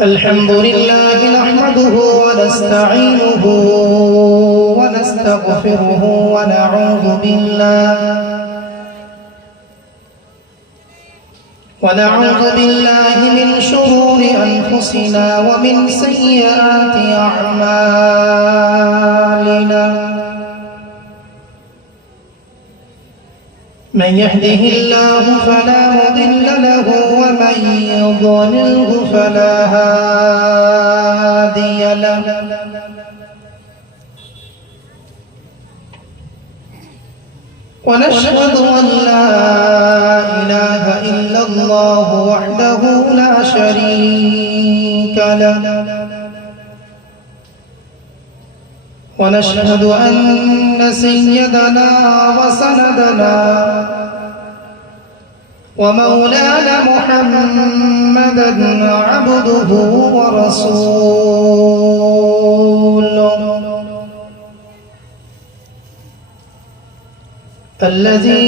الحمد لله نحمده ونستعينه ونستغفره ونعوذ بالله من شرور أنفسنا ومن سيئات أعمالنا. من يهده الله فلا مضل له ومن يضلله فلا هادي له. ونشهد أن لا إله إلا الله وحده لا شريك له. ونشهد أن سيدنا وسندنا ومولانا محمدا عبده ورسوله الذي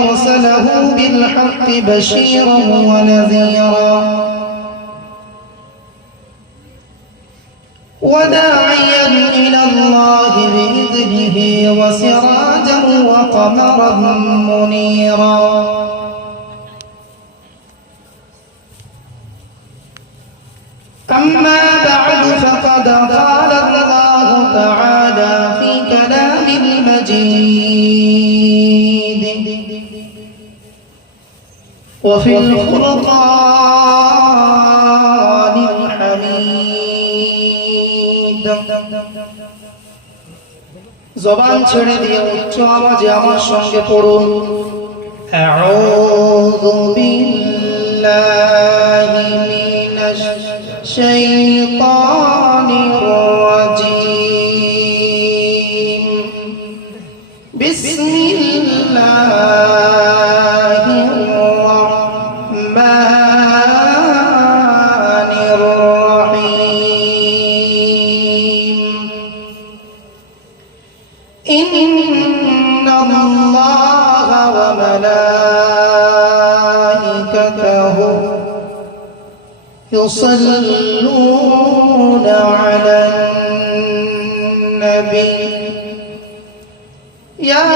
أرسله بالحق بشيرا ونذيرا وداعيا إلى الله بإذنه وسراجا وقمرا منيرا. أما بعد فقد قال الله تعالى في كلام المجيد وفي الفرقان الحميد. জবান ছেড়ে দিয়ে উচ্চ আওয়াজে আমার সঙ্গে পড়ুন, আউযু বিল্লাহি মিনাশ শাইতানির রাজীম। বিসমিল্লাহির রাহমানির রাহিম। ইন্নাল্লাহা ওয়া মালাইকাতাহু يصلون على النبي يا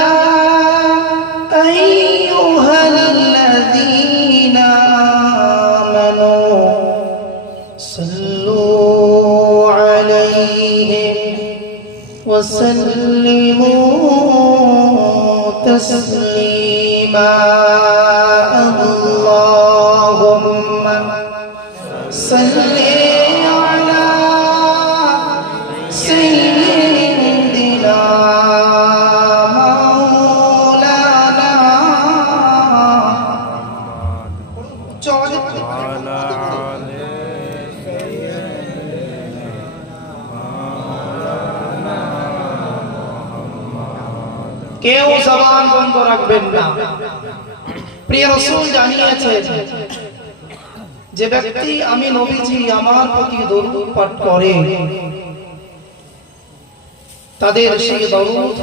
أيها الذين آمنوا صلوا عليه وسلموا تسليما. اللهم صل على سيدنا مولانا কেউ জবান বন্ধ রাখবেন না। প্রিয় রাসূল জানিয়েছেন, যে ব্যক্তি আমি নবীজি আমার প্রতি দরুদ পাঠ করে তাদের সেই দরুদ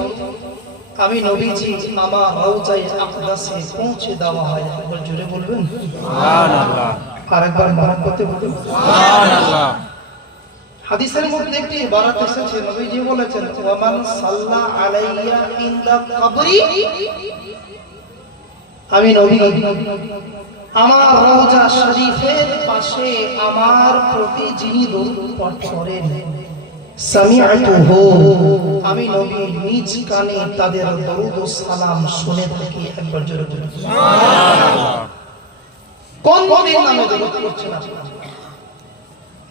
আমি নবীজি আমার রওজায়ে আকদাসে পৌঁছে দেওয়া হয়। একবার জোরে বলবেন সুবহানাল্লাহ, আরেকবার মহব্বতে বলবেন সুবহানাল্লাহ। হাদিসের মধ্যে একটি ইবারত এসেছে, নবীজি বলেছেন, ওয়া মান সাল্লা আলাইয়া ইনদা কবরি, আমি নবী আমার রওজা শরীফের পাশে আমার প্রতি যিনি দরুদ পাঠ করেন, সামিআতুহু, আমি নবী নিজ কানে তাদের দরুদ ও সালাম শুনে থাকি। একবার জোরে বলুন সুবহানাল্লাহ। কোন নবীর নামে দরুদ পড়ছেন আপনারা?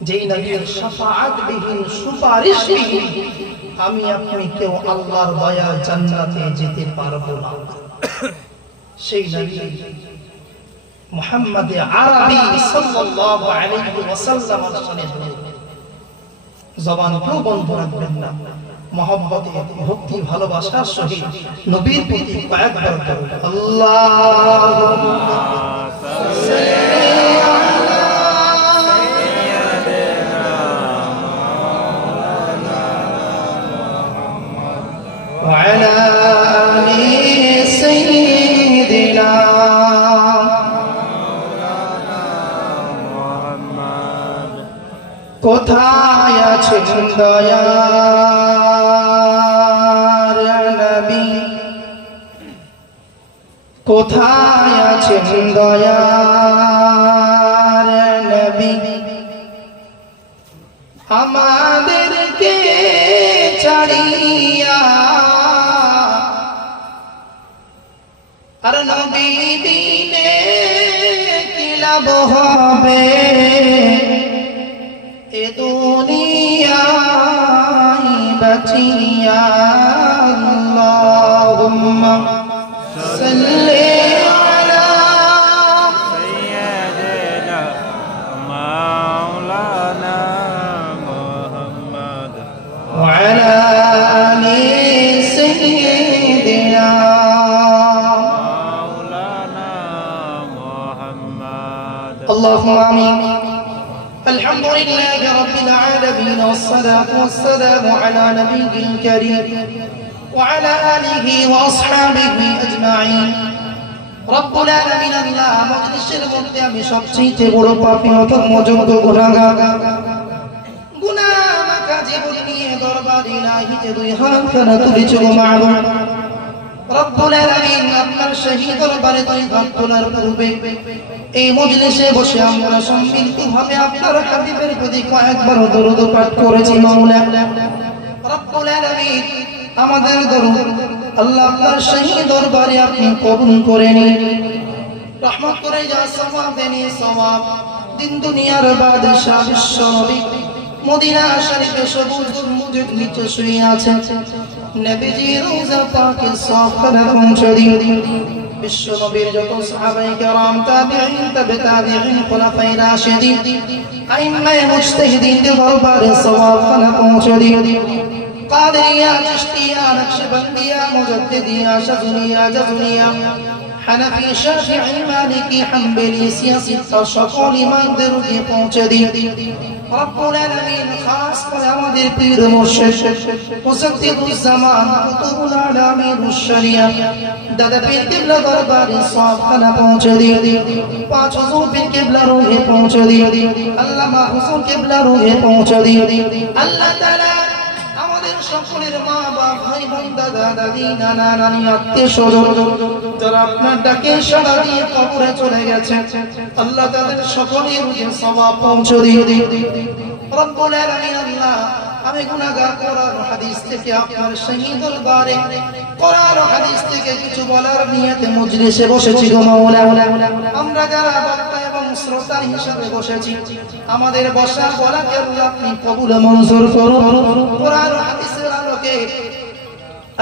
যেই নবীর শাফাআত বিহীন, সুপারিশ বিহীন আমি আপনি কেউ আল্লাহর দয়া জান্নাতে যেতে পারবো না। সেই নবী মুহাম্মদ আরবি সাল্লাল্লাহু আলাইহি ওয়াসাল্লামের শানে জবান কেউ বন্ধ রাখবেন না। মহব্বতে, ভক্তি, ভালোবাসার সহিত নবীর প্রতি কয়েকবার করুন, আল্লাহুম্মা সাল্লি আলা সাইয়্যিদিনা মুহাম্মদ ওয়া আলা আলি সাইয়্যিদিনা কোথায় আছেন দয়ার নবী, কোথায় আছেন দয়ার নবী, আমাদেরকে ছাড়িয়া আর নবী বিনে কি লাভ হবে এ দুনিয়ায় বাঁচিয়া। আল্লাহুম্মা সাল্লি আলা সাইয়্যিদিনা মাওলানা মুহাম্মদ ওয়া আলা আলি সাইয়্যিদিনা মাওলানা মুহাম্মদ। আল্লাহুম্মা আমিন। الحمد لله رب العالمين والصلاة والسلام على نبيه الكريم وعلى آله وأصحابه أجمعين رب العالمين الله مجلسের মধ্যে আমি সবচেয়ে বড় পাপী অথম যোগ্য গুনাহগার গুনাহ মাখা জীবন নিয়ে দরবার ইলাহিতে দুই হাত খানা তুলেছি গো মাবুদ রব্বুল আলামিন। আপনার সেই দরবারে দুই হাত তোলার পূর্বে এই মজলিসে বসে আমরা সম্মিলিতভাবে আপনার হাবিবের প্রতি কয়েকবার দরুদ পাঠ করেছি মাওলা রব্বুল আলামিন। আমাদের দরুদ আল্লাহ আপনার সেই দরবারে আপনি কবুল করে নিন, রহমত করে যা সওয়াব দেন সওয়াব দিন দুনিয়ার বাদশা বিশ্ব নবী মদিনা শরীফে সবুজ মুজিদ নিচে শুয়ে আছেন নবীজি রওজা পাকে সাফ করে পৌঁছে দিন। বিশ্ব নবীর যত সাহাবায়ে কেরাম তাবিঈন তাবে তাবিঈন খুলাফায়ে রাশিদিন আইম্মায়ে মুজতাহিদিন দরবারে সওয়াব খানা পৌঁছে দিন। কাদেরিয়া চিশতিয়া নকশবন্দিয়া মুজাদ্দিদিয়া শাযুলিয়া জাযুলিয়া হানাফি শাফিঈ মালিকি হাম্বলি সিয়াসি সকল ইমামদের দিয়ে পৌঁছে দিন। রব্বুল আলামিন খাস করে আমাদের পীর মুর্শিদ মুজাদ্দিদুজ জামান কুতুবুল আলামিনুশ শরিয়া দাদা পীর কিবলা দরবারে সওয়াব খানা পৌঁছে দিন। পাঁচ হুজুর পীর কিবলা রুহে পৌঁছে দিন। আল্লামা হুজুর কিবলা রুহে পৌঁছে দিন। আল্লাহ তাআলা আমাদের সকলের মা বাবা ভাই বোন দাদা দাদি নানা নানি আত্মীয় স্বজন যারা আপনার ডাকে সাড়া দিয়ে কবরে চলে গেছে আল্লাহ তাদের সকলের সওয়াব পৌঁছে দিন রব্বুল আলামিন। আল্লাহ আমি গুনাহগার কোরআন হাদিস থেকে আপনার সেই দরবারে কোরআন হাদিস থেকে কিছু বলার নিয়তে মজলিসে বসেছি গো মাওলা। আমরা যারা বক্তা এবং শ্রোতা হিসেবে বসেছি আমাদের বসা বলাকে আপনি কবুল মঞ্জুর করুন। কোরআন হাদিসের আলোকে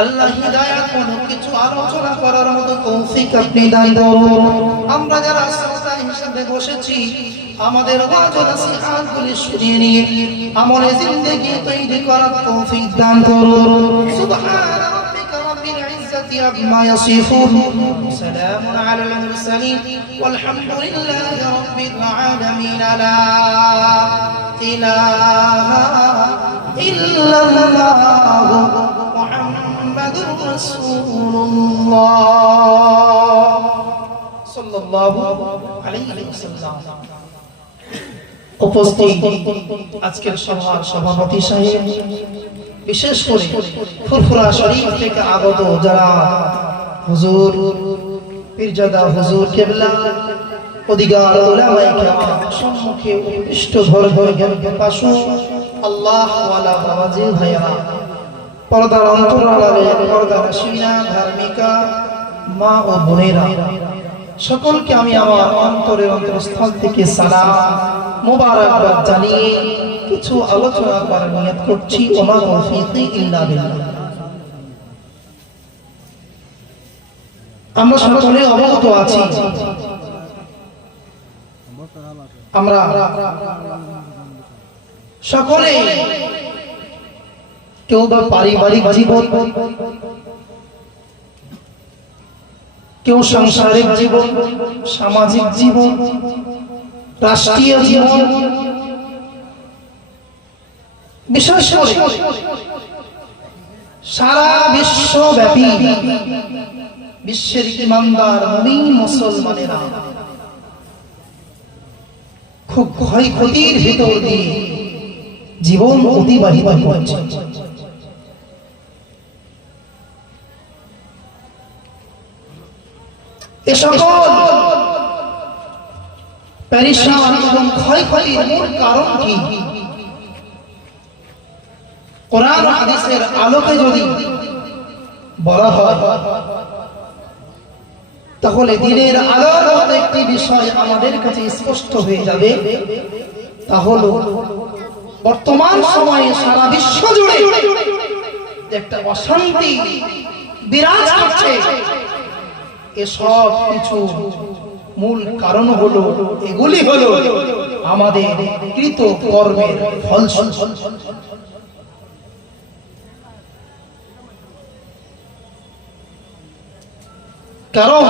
আল্লাহ হিদায়াত কোন কিছু আলোচনা করার মতো তৌফিক আপনি দান করুন। আমরা যারা শ্রোতা হিসেবে বসেছি আমাদের ওয়াজ ও নসিহতগুলি শুনিয়ে নিয়ে আমলে জিন্দেগি তৈরি করার তৌফিক দান করুন। সুবহান রাব্বিকা রাব্বিল ইজ্জাতি আম্মা ইয়াসিফুন সালামুন আলাল মুরসালিন ওয়ালহামদুলিল্লাহি রাব্বিল আলামিন। লা ইলাহা ইল্লাল্লাহু মুহাম্মাদুর রাসূলুল্লাহ সাল্লাল্লাহু আলাইহি ওয়াসাল্লাম। উপস্থিত আজকের সভার সভাপতি সাহেব, বিশেষ করে ফুরফুরা শরীফ থেকে আগত যারা হুজুর পীরজাদা হুজুর কেবলা অধিকার উলামায়ে কেরাম সম্মুখে উপবিষ্ট ধর্মের জ্ঞান পাশু আল্লাহ ওয়ালা বাবাজি ভাইরা পর্দার অন্তরালে পর্দার শিনা ধার্মিকা মা ও বোনেরা সকলকে আমি আমার অন্তরের অন্তরস্থল থেকে সালাম মুবারকবাদ জানিয়ে কিছু আলোচনা করার নিয়ত করছি। ওমা তৌফিকি ইল্লা বিল্লাহ। আমরা সকলে অবগত আছি আমরা সকলে কেউ বা পারিবারিক জীবন, কেউ সাংসারিক জীবন, সামাজিক জীবন, রাষ্ট্রীয় জীবন, বিশেষ করে সারা বিশ্বব্যাপী বিশ্বের ইমানদার মুমিন মুসলমানেরা খুব ক্ষয়ক্ষতির ভিতর দিয়ে জীবন অতিবাহিত করছে। এ সকল পেরেশান এবং ক্ষয়ক্ষতির মূল কারণ কি? কোরআন হাদিসের আলোকে যদি বলা হয় তাহলে দিনের আলোর মতো একটি বিষয় আমাদের কাছে স্পষ্ট হয়ে যাবে। তা হলো বর্তমান সময়ে সারা বিশ্ব জুড়ে একটা অশান্তি বিরাজ করছে। এসব কিছু মূল কারণ হলো, এগুলি হলো আমাদের কৃত কর্মের ফলস্বরূপ। কারণ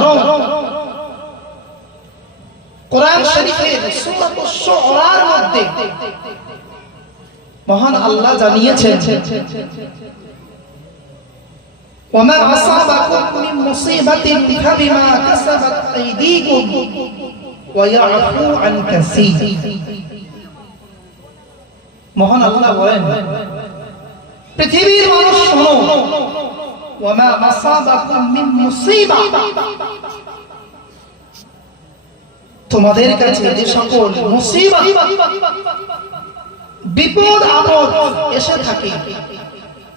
কোরআন শরীফের সূরাতুশ শুআরার মধ্যে মহান আল্লাহ জানিয়েছেন, ওয়ামা আসাবাকুম মিন মুসিবাতিন ফাবিমা কাসাবাত আইদিকুম ওয়া ইয়াফু আন কাসীর। মহান আল্লাহ বলেন, পৃথিবীর মানুষ শোনো, ওয়ামা আসাবাকুম মিন মুসিবা, তোমাদের কাছে যে সকল মুসিবত বিপদ আপদ এসে থাকে,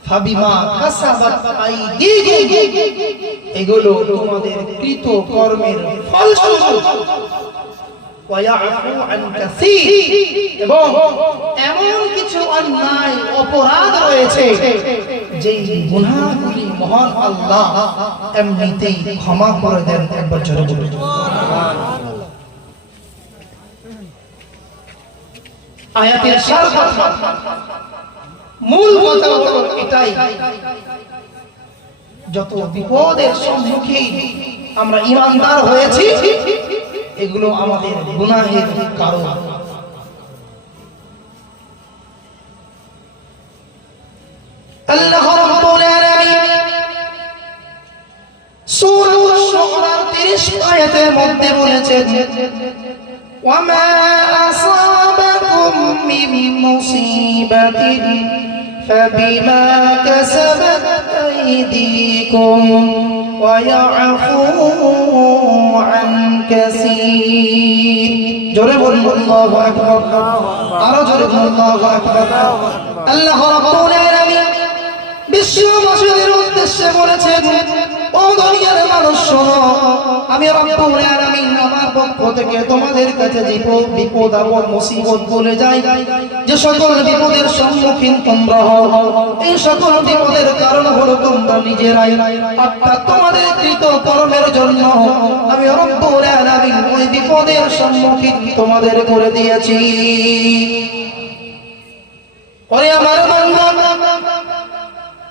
ফাবিমা কাসাবাত আইদিকুম, এগুলো তোমাদের কৃত কর্মের ফলস্বরূপ। ওয়া ইয়াফু আন কাসীর, এবং এমন কিছু অন্যায় অপরাধ রয়েছে যেই গুনাহগুলি মহান আল্লাহ এমনিতেই ক্ষমা করে দেন। একবার জোরে বলুন সুবহানাল্লাহ। আয়াতের সার কথা, মূল কথা হলো এটাই, যত বিপদের সম্মুখীন আমরা ঈমানদার হয়েছি এগুলো আমাদের গুনাহের কারণ। আল্লাহ রাব্বুল আলামিন সূরা আশ-শুআরা 30 আয়াতের মধ্যে বলেছেন, ওয়ামা আসাবাকুম মিন মুসিবাতিন ফাবিমা কাসাবাত আইদিকুম ওয়া ইয়াফু আন কাসীর। জোরে বলুন আল্লাহু আকবার, আরো জোরে বলুন আল্লাহু আকবার। আল্লাহ রাব্বুল আলামিন বিশ্ববাসীদের উদ্দেশ্যে বলেছেন, ও দুনিয়ার মানুষ শোনো, আমি রব্বুল আলামিন আমার পক্ষ থেকে তোমাদের কাছে যে বিপদ আপদ মুসিবত বলে যাই, যে সকল বিপদের সম্মুখীন তোমরা হও, এই সকল বিপদের কারণ হলো তোমরা নিজেরাই, অর্থাৎ তোমাদের কৃত কর্মের জন্য আমি রব্বুল আলামিন ওই বিপদের সম্মুখীন তোমাদের করে দিয়েছি। ওরে আমার বান্দা,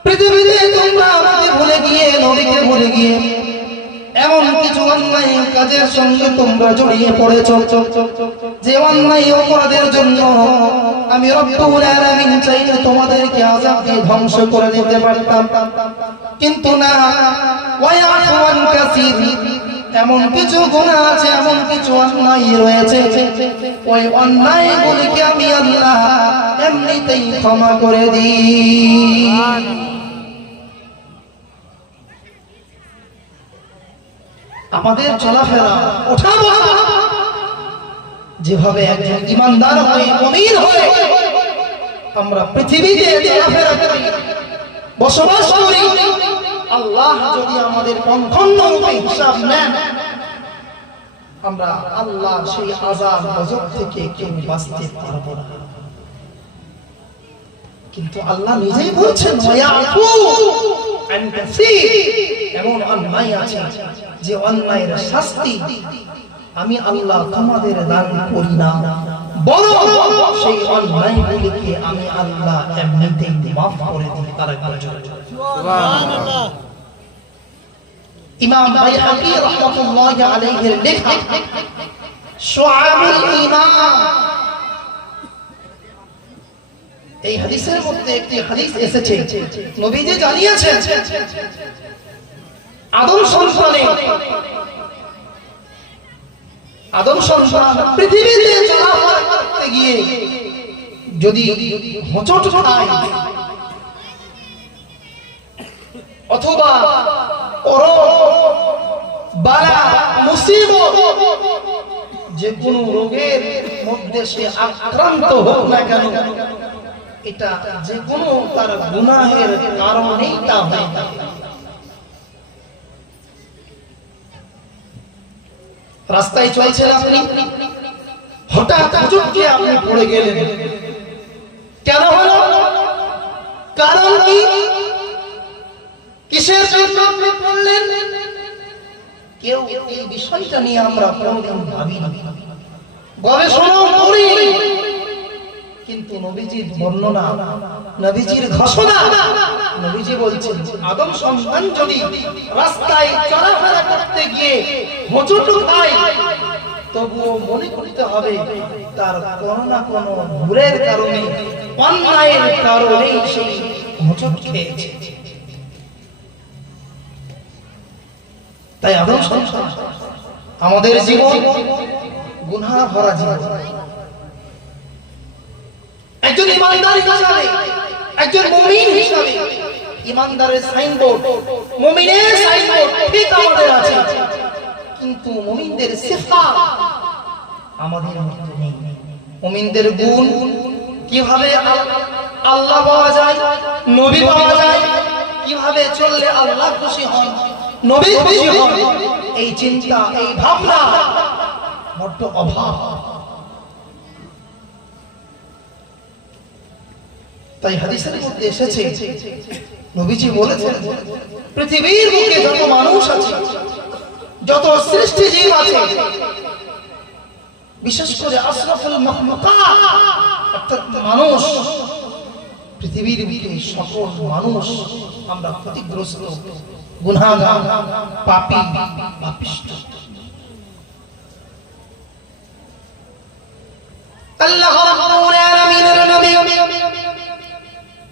পৃথিবীতে তোমরা আমাকে ভুলে গিয়ে, নবীকে ভুলে গিয়ে এমন কিছু অন্যায় কাজের সঙ্গে তোমরা জড়িয়ে পড়েছো, যে অন্যায় অপরাধের জন্য আমি রব্বুল আলামিন চাইলে তোমাদেরকে আযাব দিয়ে ধ্বংস করে দিতে পারতাম, কিন্তু না। ওয়া ইয়াফু আন কাসীর, এমন কিছু গুনাহ আছে, এমন কিছু অন্যায় রয়েছে, ওই অন্যায়গুলিকে আমি আল্লাহ এমনিতেই ক্ষমা করে দিই। আমাদের চলাফেরা, ওঠা বসা, যেভাবে একজন ঈমানদার হয়ে, মুমিন হয়ে আমরা পৃথিবীতে চলাফেরা করি, বসবাস করি, আল্লাহ যদি আমাদের পঙ্খন্ডরূপে হিসাব নেন, আমরা আল্লাহ সেই আযাব গজব থেকে কেউ বাঁচতে পারবো না। কিন্তু আল্লাহ নিজেই বলছেন, ওয়ায়াফু আন কাসীর, এমন অন্যায় আছে যে অন্যায়ের শাস্তি আমি আল্লাহ তোমাদের দান করি না, বরং সেই অন্যায়গুলিকে আমি আল্লাহ এমনিতেই মাফ করে দিই। তার একবার সুবহানাল্লাহ। ইমাম বাইহাকী রাহমাতুল্লাহি আলাইহির লেখা শুআবুল ঈমান, এই হাদিসের মধ্যে একটি হাদিস এসেছে, নবীজি জানিয়েছেন, আদম সন্তান পৃথিবীতে চলাফেরা করতে গিয়ে যদি হোঁচট খায় অথবা বালা মুসিবত যে কোনো রোগের মধ্যে সে আক্রান্ত হোক না কেন, এটা যে কোনো তার গুনাহের কারণেই তা হয়। রাস্তায় চলছেন আপনি, হঠাৎ হুজুর কে আপনি পড়ে গেলেন, কেন হলো? কারণ কি? কিসের জন্য আপনি পড়লেন? কেউ এই বিষয়টা নিয়ে আমরা কোনদিন ভাবিনি, গবেষণাও করি, কিন্তু নবীজির বর্ণনা, নবীজির ঘোষণা, নবীজি বলছেন আদম সন্তান যদি রাস্তায় চলাফেরা করতে গিয়ে হোঁচট খায়, তবুও মনে করতে হবে তার কোনো না কোনো ভুলের কারণে, অন্যায়ের কারণে সেই হোঁচট খেয়েছে। তাই আদম সন্তান আমাদের জীবন গুনাহ ভরা জীবন। একজন ইমানদার হিসাবে, একজন মুমিন হিসাবে, ইমানদারের সাইনবোর্ড, মুমিনের সাইনবোর্ড ঠিক আমাদের আছে, কিন্তু মুমিনদের সিফাত আমাদের মধ্যে নেই। মুমিনদের গুণ কিভাবে আল্লাহ পাওয়া যায়, নবী পাওয়া যায়, কিভাবে চললে আল্লাহ খুশি হন, নবী খুশি হন, এই চিন্তা, এই ভাবনা বড্ড অভাব। তাই হাদিসের মধ্যে এসেছে, নবীজি বলেছেন পৃথিবীর বুকে যত মানুষ আছে, যত সৃষ্টি জীব আছে, বিশেষ করে আশরাফুল মাখলুকাত অর্থাৎ মানুষ, পৃথিবীর বুকে সকল মানুষ আমরা ক্ষতিগ্রস্ত, গুনাহগার, পাপী, পাপিষ্ঠ। আল্লাহ রাব্বুল আলামিনের নবী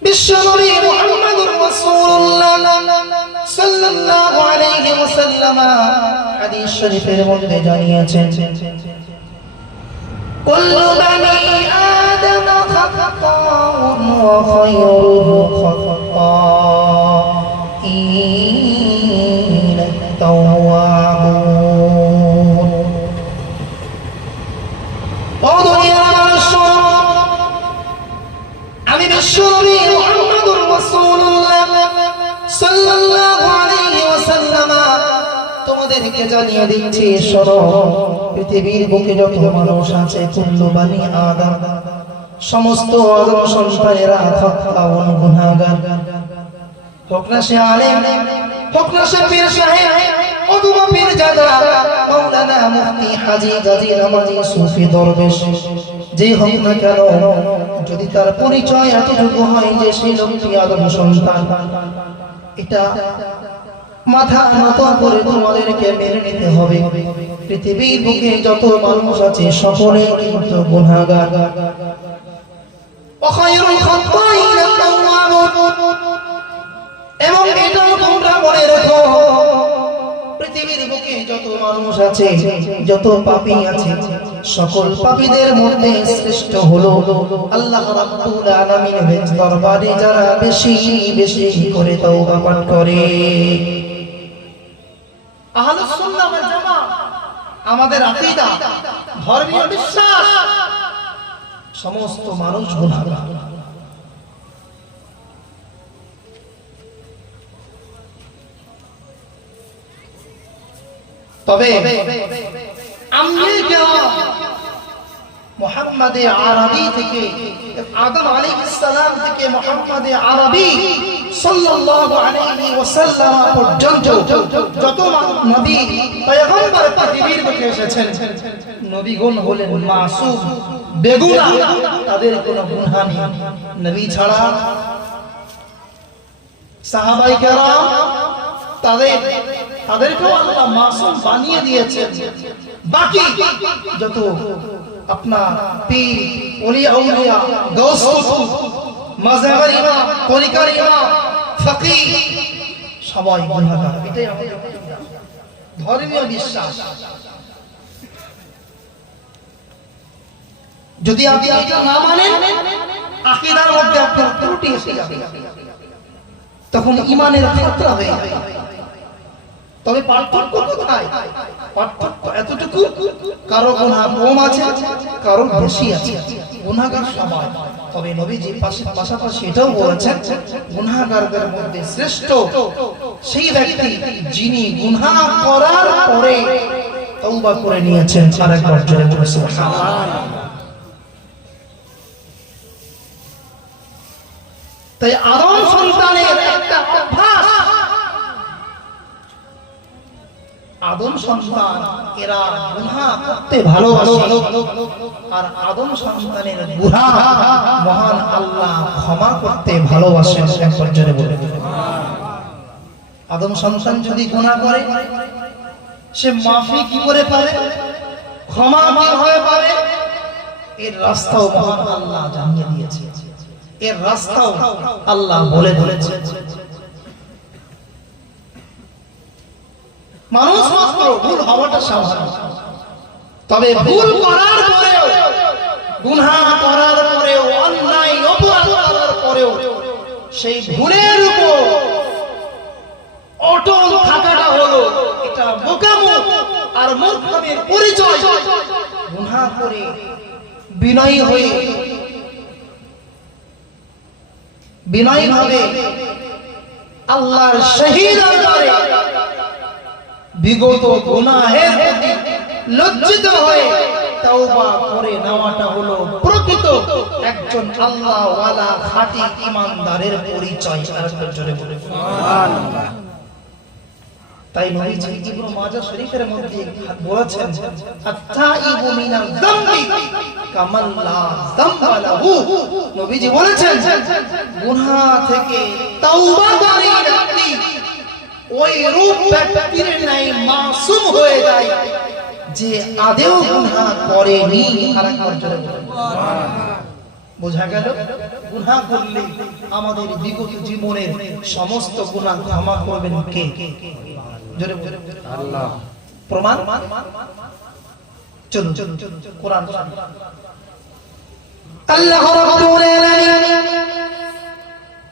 বিশ্বনবী মুহাম্মদুর রাসূলুল্লাহ সাল্লাল্লাহু আলাইহি ওয়াসাল্লাম হাদিস শরীফের মধ্যে জানিয়েছেন, কুল্লু বানি আদম খাতাউন ওয়া খায়রুল খাতাঈন আত-তাওয়াবুন। ও দুনিয়ার মানুষ, আমি বিশ্বনবী মুহাম্মদুর রাসূলুল্লাহ সাল্লাল্লাহু আলাইহি ওয়াসাল্লাম তোমাদেরকে জানিয়ে দিচ্ছি, শোনো, পৃথিবীর বুকে যত মানুষ আছে, কুল্লু বানি আদম, সমস্ত আদম সন্তানেরা খাতাউন, গুনাহগার। হোক না সে আলেম, হোক না সে পীর সাহেব, অথবা পীরজাদা, মাওলানা, মুফতি, হাজী, গাজী, নামাজী, সুফি, দরবেশ, যে হোক না কেন, যদি তার পরিচয় এতটুকু হয় যে সে লোকটি আদম সন্তান, এটা মাথা নত করে তোমাদেরকে মেনে নিতে হবে। পৃথিবীর বুকে যত মানুষ আছে সকলে কিন্তু গুনাহগার। এবং এটাও তোমরা মনে রাখো, পৃথিবীর বুকে যত মানুষ আছে, যত পাপী আছে, সকল পাপীদের মধ্যে শ্রেষ্ঠ হলো আল্লাহ রাব্বুল আলামিনের দরবারে যারা বেশি বেশি করে তওবা পাঠ করে। আহলুস সুন্নাহ ওয়াল জামাত আমাদের আকীদা, ধর্মীয় বিশ্বাস, সমস্ত মানুষ গুনাহগার। তবে মুহাম্মদ আরবি থেকে, আদম আলাইহিস সালাম থেকে মুহাম্মদ আরবি সাল্লাল্লাহু আলাইহি ওয়াসাল্লাম পর্যন্ত যত নবী পয়গম্বর পৃথিবীর বুকে এসেছেন, নবীগণ হলেন মাসুম, বেগুনাহ, তাদের কোনো গুনাহ নেই। নবী ছাড়া সাহাবায়ে কেরাম তাদেরকেও আল্লাহ মাসুম বানিয়ে দিয়েছেন। বাকি যত আপনার পীর, ওলি আউলিয়া, গাউস কুতুব, মাযহাবের ইমাম, তরিকার ইমাম, ফকিহ, সবাই গুনাহগার। এটাই আমাদের ধর্মীয় বিশ্বাস। যদি আপনি এটা না মানেন, আকীদার মধ্যে আপনার ত্রুটি এসে যাবে, তখন ঈমানের খাতরা হয়ে যাবে। তবে পার্থক্য কোথায়? পার্থক্য এতটুকু, কারো গুনাহ কম আছে, কারো বেশি আছে, গুনাহগার সবাই। তবে নবীজি পাশাপাশি এটাও বলেছেন, গুনাহগারদের মধ্যে শ্রেষ্ঠ সেই ব্যক্তি যিনি গুনাহ করার পরে তওবা করে নিয়েছেন। আরেকবার জোরে বলুন সুবহানাল্লাহ। তাই আদম সন্তানের একটা অভ্যাস, আদম সন্তান এরা গুনাহ করতে ভালোবাসে, আর আদম সন্তানের গুনাহ মহান আল্লাহ ক্ষমা করতে ভালোবাসেন। একবার জোরে বলুন। আদম সন্তান যদি গুনাহ করে, সে মাফি কি করে পাবে, ক্ষমা কিভাবে পাবে? এর রাস্তাও মহান আল্লাহ জানিয়ে দিয়েছে, এর রাস্তাও আল্লাহ বলে দিয়েছে। মানুষ মাত্র ভুল হওয়াটা স্বাভাবিক, তবে ভুল করার পরেও, গুনাহ করার পরেও, অন্যায় অপরাধ করার পরেও সেই ভুলের উপর অটল থাকাটা হলো এটা বোকামো আর মূর্খতার পরিচয়। গুনাহ করে বিনয়ী হয়ে, বিনয়ী ভাবে আল্লাহর শহীদ দরবারে বিগত গুনাহের প্রতি লজ্জিত হয়ে তওবা করে নেওয়াটা হলো প্রকৃত একজন আল্লাহ ওয়ালা খাঁটি ঈমানদারের পরিচয়। আরেকবার জোরে বলে সুবহানাল্লাহ। তাই নবীজি ইবনে মাজাহ শরীফের মধ্যে বলেছেন, আত-তাইবু মিনাল যামবি কামান লা যামবা লাহু। নবীজি বলেছেন, গুনাহ থেকে তওবাকারী ব্যক্তি ওই রূপ ব্যক্তির ন্যায় মাসুম হয়ে যায় যে আদেও গুনাহ করেনি। আরেকবার জোরে বলুন সুবহানাল্লাহ। বোঝা গেল, গুনাহ করলে আমাদের বিগত জীবনের সমস্ত গুনাহ ক্ষমা করবেন কে? জোরে বলুন আল্লাহ। প্রমাণ চলুন কোরআন। আল্লাহ রাব্বুল আলামিন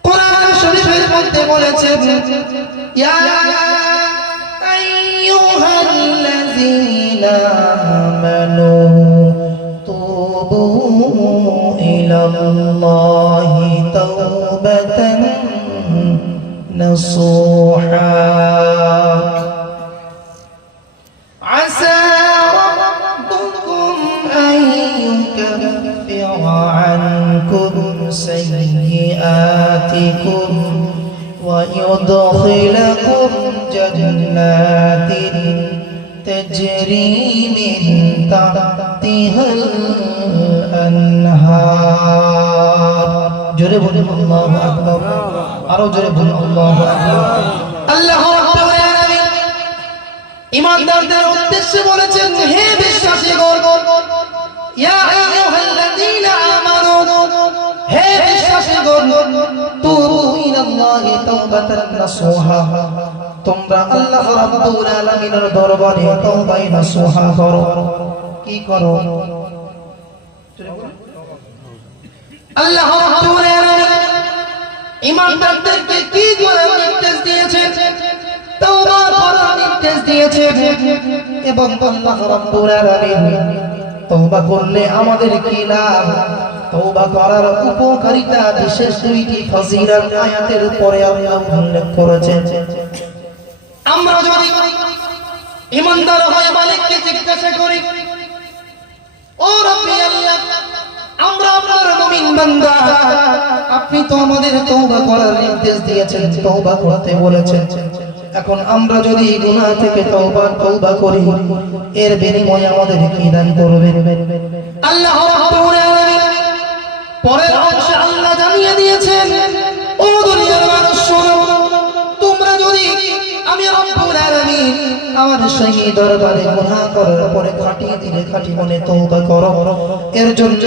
কোরআন শরীফের মধ্যে বলেছেন, ইয়া আইয়ুহাল্লাযীনা আমানু তুবু ইলাল্লাহি তাওবাতান নাসুহা আসা রাব্বুকুম আন ইউকাফিরা আনকুম সাইয়্যাতিকুম ওয়া ইউদখিলাকুম জান্নাতিন তাজরি মিন তাহতিহাল আনহার। জোরে বলুন আল্লাহু আকবার। আরো জোরে বলুন আল্লাহু আকবার। আল্লাহ রাব্বুল আলামিন ঈমানদারদের উদ্দেশ্যে বলেছেন, হে বিশ্বাসীগণ, ইয়া আইয়ুহাল্লাযীনা আমানু, হে বিশ্বাসীগণ, তুবু ইলাল্লাহি তাওবাতান নাসুহা, তোমরা আল্লাহ রাব্বুল আলামিনের দরবারে তওবা নাসুহা করো। কি করো? আল্লাহ রাব্বুল আলামিন ঈমানদারদেরকে কি করার নির্দেশ দিয়েছেন? তওবা করার নির্দেশ দিয়েছেন। এবং আল্লাহ রাব্বুল আলামিন তওবা করলে আমাদের কি লাভ, তওবা করার উপকারিতা বিশেষ দুইটি ফজিলত আয়াতের পরে আল্লাহ উল্লেখ করেছেন। আমরা যদি ঈমানদার হয়ে মালিককে জিজ্ঞাসা করি, ও রব্বি আল্লাহ, আমরা আপনার মুমিন বান্দা, আপনি তো আমাদের তওবা করার নির্দেশ দিয়েছেন, তওবা করতে বলেছেন। এখন আমরা যদি গুনাহ থেকে তওবা করি, এর বিনিময়ে আমাদের কি দান করবেন? আল্লাহ রাব্বুল আলামিন পরের অংশে আল্লাহ জানিয়ে দিয়েছেন, ও দুনিয়ার মানুষ শোনো, তোমরা যদি আমি রব্বুল আলামিন আমার সেই দরবারে গুনাহ করার পরে খাঁটি মনে তওবা করো, এর জন্য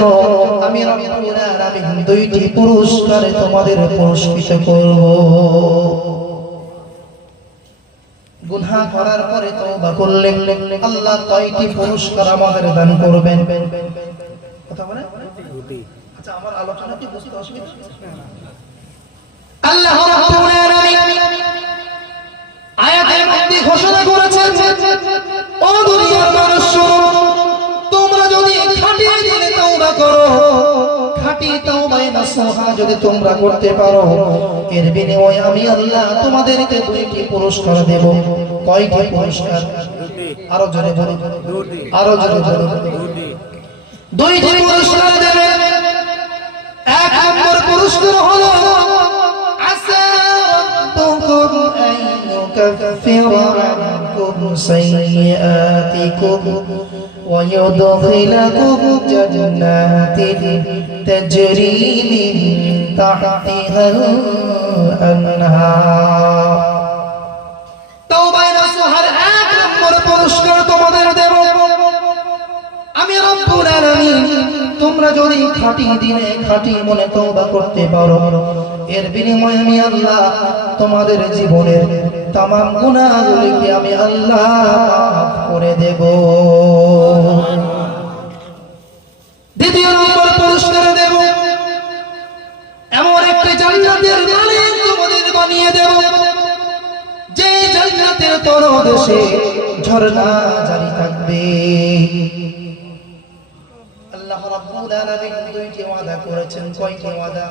আমি রব্বুল আলামিন দুইটি পুরস্কারে তোমাদের পুরস্কৃত করব। গুনাহ করার পরে তওবা করলে আল্লাহ কয়টি পুরস্কার আমাদের দান করবেন? কথা বলে? আচ্ছা, আমার আলোচনা কি বুঝতে অসুবিধা হচ্ছে? আল্লাহ রাব্বুল আলামিন আয়াতের মধ্যে ঘোষণা করেছেন, ও দুনিয়ার মানুষ, তোমরা যদি খাঁটি দিলে তওবা করো, খাঁটি তওবায়ে নসুহা যদি তোমরা করতে পারো, এর বিনিময়ে আমি আল্লাহ তোমাদেরকে দুইটি পুরস্কার দেব। কয়টি পুরস্কার? আরো জোরে বলুন, আরো জোরে বলুন। দুইটি পুরস্কার দেবে। এক নম্বর পুরস্কার হলো আসা রাব্বুকুম আন ইউকাফিরা আনকুম সাইয়্যাতিকুম ওয়া ইউদখিলাকুম জান্নাতিন তাজরি মিন তাহতিহাল আনহার। তওবা নসুহার এক নম্বর পুরস্কার তোমাদের দেব আমি রব্বুল আলামিন। তোমরা যদি খাঁটি দিনে খাঁটি মনে তওবা করতে পারো, এর বিনিময়ে আমি আল্লাহ তোমাদের জীবনের তামাম গুনাহগুলিকে আমি আল্লাহ মাফ করে দেব। দ্বিতীয় নম্বর পুরস্কার দেব, এমন একটি জান্নাতের মালিক তোমাদের বানিয়ে দেব, যে জান্নাতের তলদেশে ঝর্ণা জারি থাকবে। আল্লাহ রাব্বুল আলামিন দুইটি ওয়াদা করেছেন। কয়টি ওয়াদা?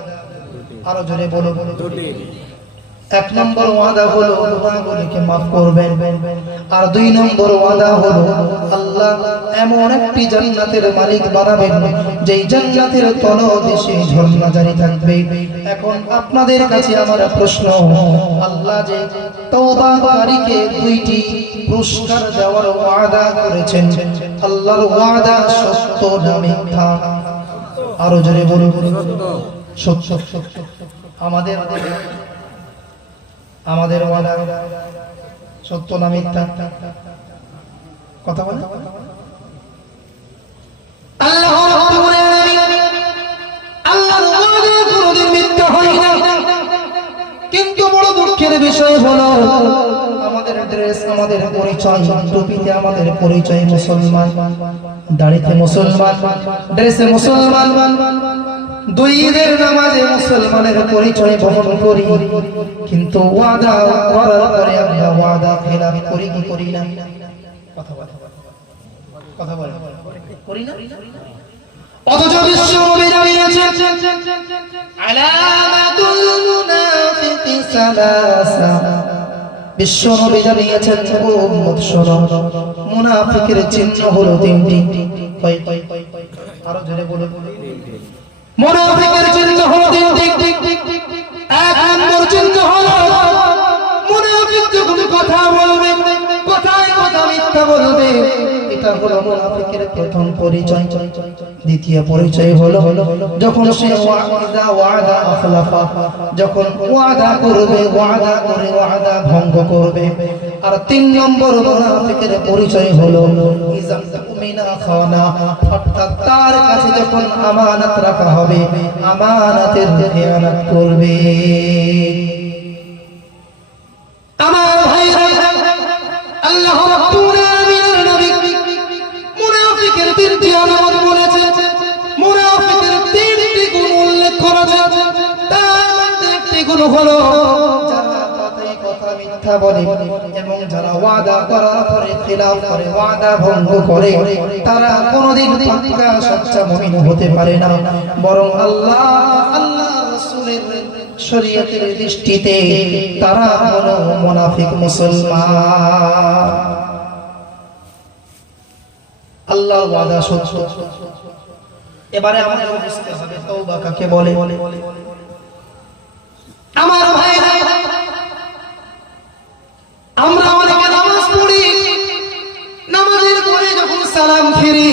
আরো জোরে বলো। এক নম্বর ওয়াদা হলো গুনাহগুলিকে মাফ করবেন, আর দুই নম্বর ওয়াদা হলো আল্লাহ এমন একটি জান্নাতের মালিক বানাবেন, যেই জান্নাতের তলদেশে ঝর্ণা জারি থাকবে। এখন আপনাদের কাছে আমার প্রশ্ন, আল্লাহ যে তওবাকারীকে দুইটি পুরস্কার দেওয়ার ওয়াদা করেছেন, আল্লাহর ওয়াদা সত্য না মিথ্যা? আরো জোরে বলুন। সত্য। আমাদের ওয়াদা সত্য না মিথ্যা? কথা বলে। আল্লাহ রাব্বুল আলামিন, আল্লাহর ওয়াদা কোনদিন মিথ্যা হয় না। কিন্তু বড় দুঃখের বিষয় হলো আমাদের ড্রেস, আমাদের পরিচয়, টুপিতে আমাদের পরিচয় মুসলমান, দাড়িতে মুসলমান, ড্রেসে মুসলমান, দুই ঈদের নামাজে মুসলমানের পরিচয় বহন করি, কিন্তু ওয়াদা করার পরে আমরা ওয়াদা খেলাফ করি কি করি না? কথা বলে, কথা বলে, করি না? অথচ বিশ্ব নবী জানিয়েছেন আলামাতুল মুনাফিকি সালাসা। বিশ্ব নবী জানিয়েছেন, ও উম্মত শোনো, মুনাফিকের চিহ্ন হলো তিনটি। আরো জোরে বলে। মুনাফিকের চিহ্ন হলো তিনটি। এক নম্বর চিহ্ন হলো মুনাফিক যখন কথা বলবে, কথায় কথা মিথ্যা বলবে, এটা হলো মুনাফিকের প্রথম পরিচয়। দ্বিতীয় পরিচয় হলো যখন সে ওয়াদা আখলাফা, যখন ওয়াদা করবে, ওয়াদা করে ওয়াদা ভঙ্গ করবে। আর তিন নম্বর মুনাফিকের পরিচয় হলো ইযা তুমিনা খানা, অর্থাৎ তার কাছে যখন আমানত রাখা হবে, আমানতের খেয়ানত করবে। আমার ভাইরা, আল্লাহ রাব্বুল আলামিনের নবী মুনাফিকের তিনটি আলামত বলেছেন, মুনাফিকের তিনটি গুণ উল্লেখ করেছেন। তার মধ্যে একটি গুণ হলো যারা কথায় কথা মিথ্যা বলে এবং যারা ওয়াদা করার পরে খিলাফ করে, ওয়াদা ভঙ্গ করে, তারা কোনোদিন পাক্কা সচ্চা মুমিন হতে পারে না, বরং আল্লাহ রাসূলের শরীয়তের দৃষ্টিতে তারা হলো মুনাফিক মুসলমান। আল্লাহর ওয়াদা সত্য। এবারে আমাদের বুঝতে হবে তওবা কাকে বলে। আমার ভাইরা, আমরা অনেকে নামাজ পড়ি, নামাজের পরে যখন সালাম ফিরি,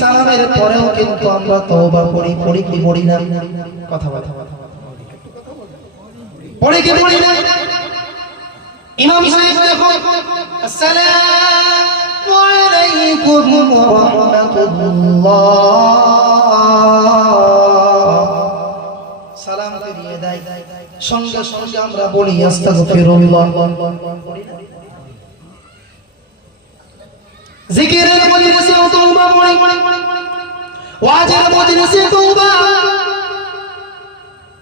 সালামের পরেও কিন্তু আমরা তওবা পড়ি। পড়ি কি পড়ি না? কথা বলে। পড়ি কি পড়ি না? ইমাম সাহেব দেখো, আসসালামু আলাইকুম ওয়া রাহমাতুল্লাহ, সালাম ফিরিয়ে দেয়, সঙ্গে সঙ্গে আমরা বলি আস্তাগফিরুল্লাহ। জিকিরের মজলিসে তওবা পড়ি, ওয়াজের মজলিসে তওবা,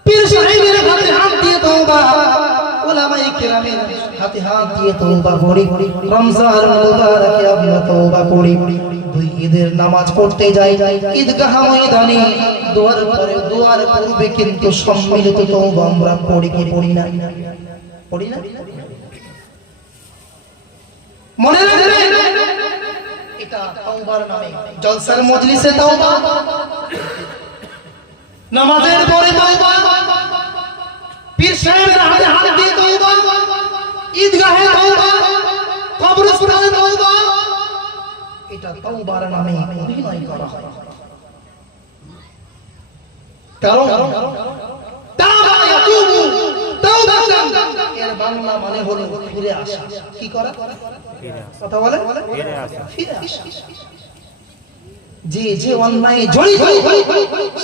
পীর সাহেবের হাতে হাত দিয়ে তওবা, উলামায়ে কেরামের হাতে হাত দিয়ে তওবা করি, রমজান মুবারকে আমরা তওবা করি। দুই ঈদের নামাজ পড়তে যাই, ঈদগাহ ময়দানে দুয়ার পূর্বে কিন্তু সম্মিলিত তওবা আমরা পড়ি কি পড়ি না? পড়ি না? মনে রাখবেন এটা তওবার নামে। জলসার মজলিসে তওবা, নামাজের পরে তওবা, পীর সাহেবের হাতে হাত দিয়ে তওবা, ঈদগাহে তওবা, কবরস্থানে তওবা, এটা তওবার নামে অভিনয় করা হয়। কারণ তাওবা ইয়াতুবু তাওবাতান এর বাংলা মানে হলো ফিরে আসা। কি করা? কথা বলে ফিরে আসা। যে অন্যায় জড়িত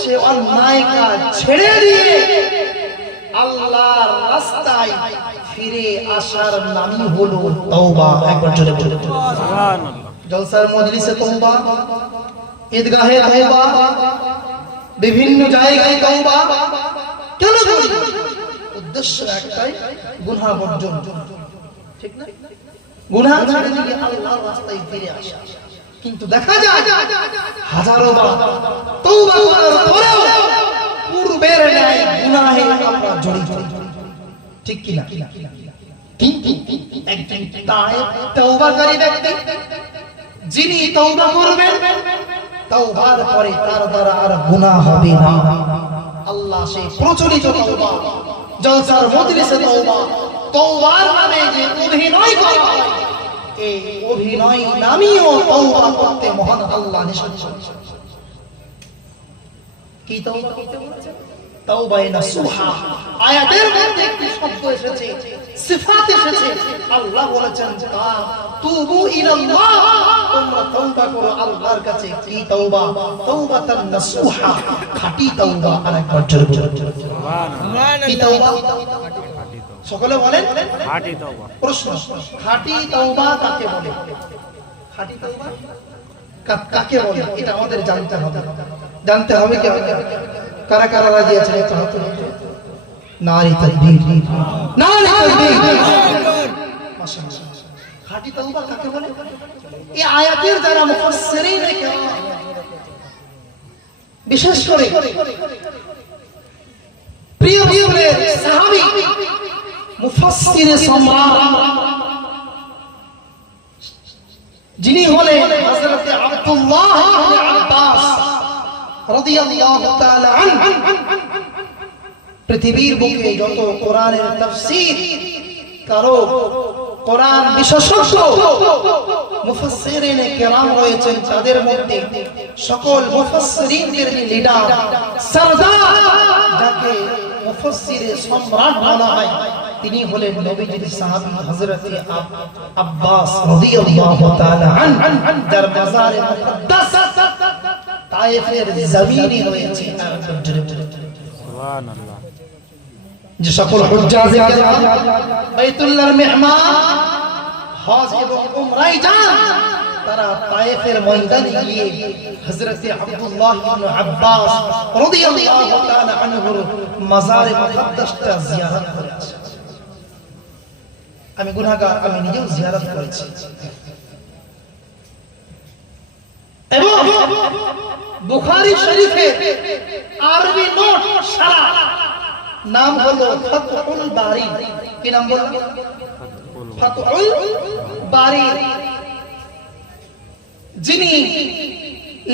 সে অন্যায় কাজ ছেড়ে দিয়ে আল্লাহর রাস্তায় ফিরে আসার নামই হলো তওবা। একবার জোরে বলুন সুবহানাল্লাহ। জলসার মজলিসে তওবা, ঈদগাহে তওবা, বিভিন্ন জায়গায় তওবা। কেন করি? উদ্দেশ্য একটাই, গুনাহ বর্জন। ঠিক না? গুনাহ ছেড়ে দিয়ে আল্লাহর রাস্তায় ফিরে আসা। কিন্তু দেখা যায় হাজারো বার তওবা করার পরেও পূর্বের ন্যায় গুনাহে আমরা জড়িত। ঠিক কি না? কিন্তু একজন তায়েব তওবাকারী ব্যক্তি, যিনি তওবা করবেন, তওবার পরে তার দ্বারা আর গুনাহ হবে না। আল্লাহ সেই প্রচলিত তওবা, জলসার মজলিসে তওবা, তওবার নামে যে অভিনয় করা হয়, এই অভিনয় নামীয় তওবা করতে মহান আল্লাহ নিষেধ করেছেন। কি তওবা করতে বলেছেন? তাওবায়ে নাসুহা। আয়াতের মধ্যে একটি শব্দ এসেছে, সিফাত এসেছে। আল্লাহ বলেছেন তুবু ইলাল্লাহ, তোমরা তওবা করো আল্লাহর কাছে। কি তওবা? তাওবাতান নাসুহা, খাঁটি তওবা। আরেকবার জোরে বলুন সুবহানাল্লাহ। কি তওবা? সকলে বলেন খাঁটি তওবা। প্রশ্ন, খাঁটি তওবা কাকে বলে? খাঁটি তওবা কাকে বলে? এটা আমাদের জানতে হবে। জানতে হবে কি? কারা কারা রাজি আছেন একটু হাত তুলুন। নারী তাকবীর, নারী তাকবীর। মাশাআল্লাহ। খাঁটি তওবা কাকে বলে? এই আয়াতের যারা মুফাসসিরিন কেরাম, বিশেষ করে প্রিয় প্রিয় সাহাবী মুফাসসিরে সম্রাট যিনি হলেন হযরত আব্দুল্লাহ ইবনে আব্বাস রাদিয়াল্লাহু তাআলা আনহু, পৃথিবীর বুকে যত কোরআনের তাফসীর কারো, কোরআন বিশেষজ্ঞ মুফাসসিরিনে কেরাম রয়েছেন, তাদের মধ্যে সকল মুফাসসিরিনদের লিডার, সরদার, যাকে মুফাসসিরে সম্রাট বলা হয়, তিনি হলেন নবীজির সাহাবী হযরত আব্বাস রাদিয়াল্লাহু তাআলা আনহু, যার মাজারে মুকদ্দাস তায়েফের জমিনে রয়েছে। সুবহানাল্লাহ। যে সকল হুজ্জাজে কেরাম বাইতুল্লাহর মেহমান হজ এবং উমরায় যান, তারা তায়েফের ময়দানে গিয়ে হযরত আব্দুল্লাহ ইবনে আব্বাস রাদিয়াল্লাহু তাআলা আনহুর মাজারে মুকদ্দাসটা জিয়ারত করেছে। আমি গুনাহগার, আমি নিজেও জিয়ারত করেছি। এবং বুখারী শরীফের আরবি নোট সারা নাম হলো ফাতহুল বারী। কি নাম বললাম? ফাতহুল বারী। যিনি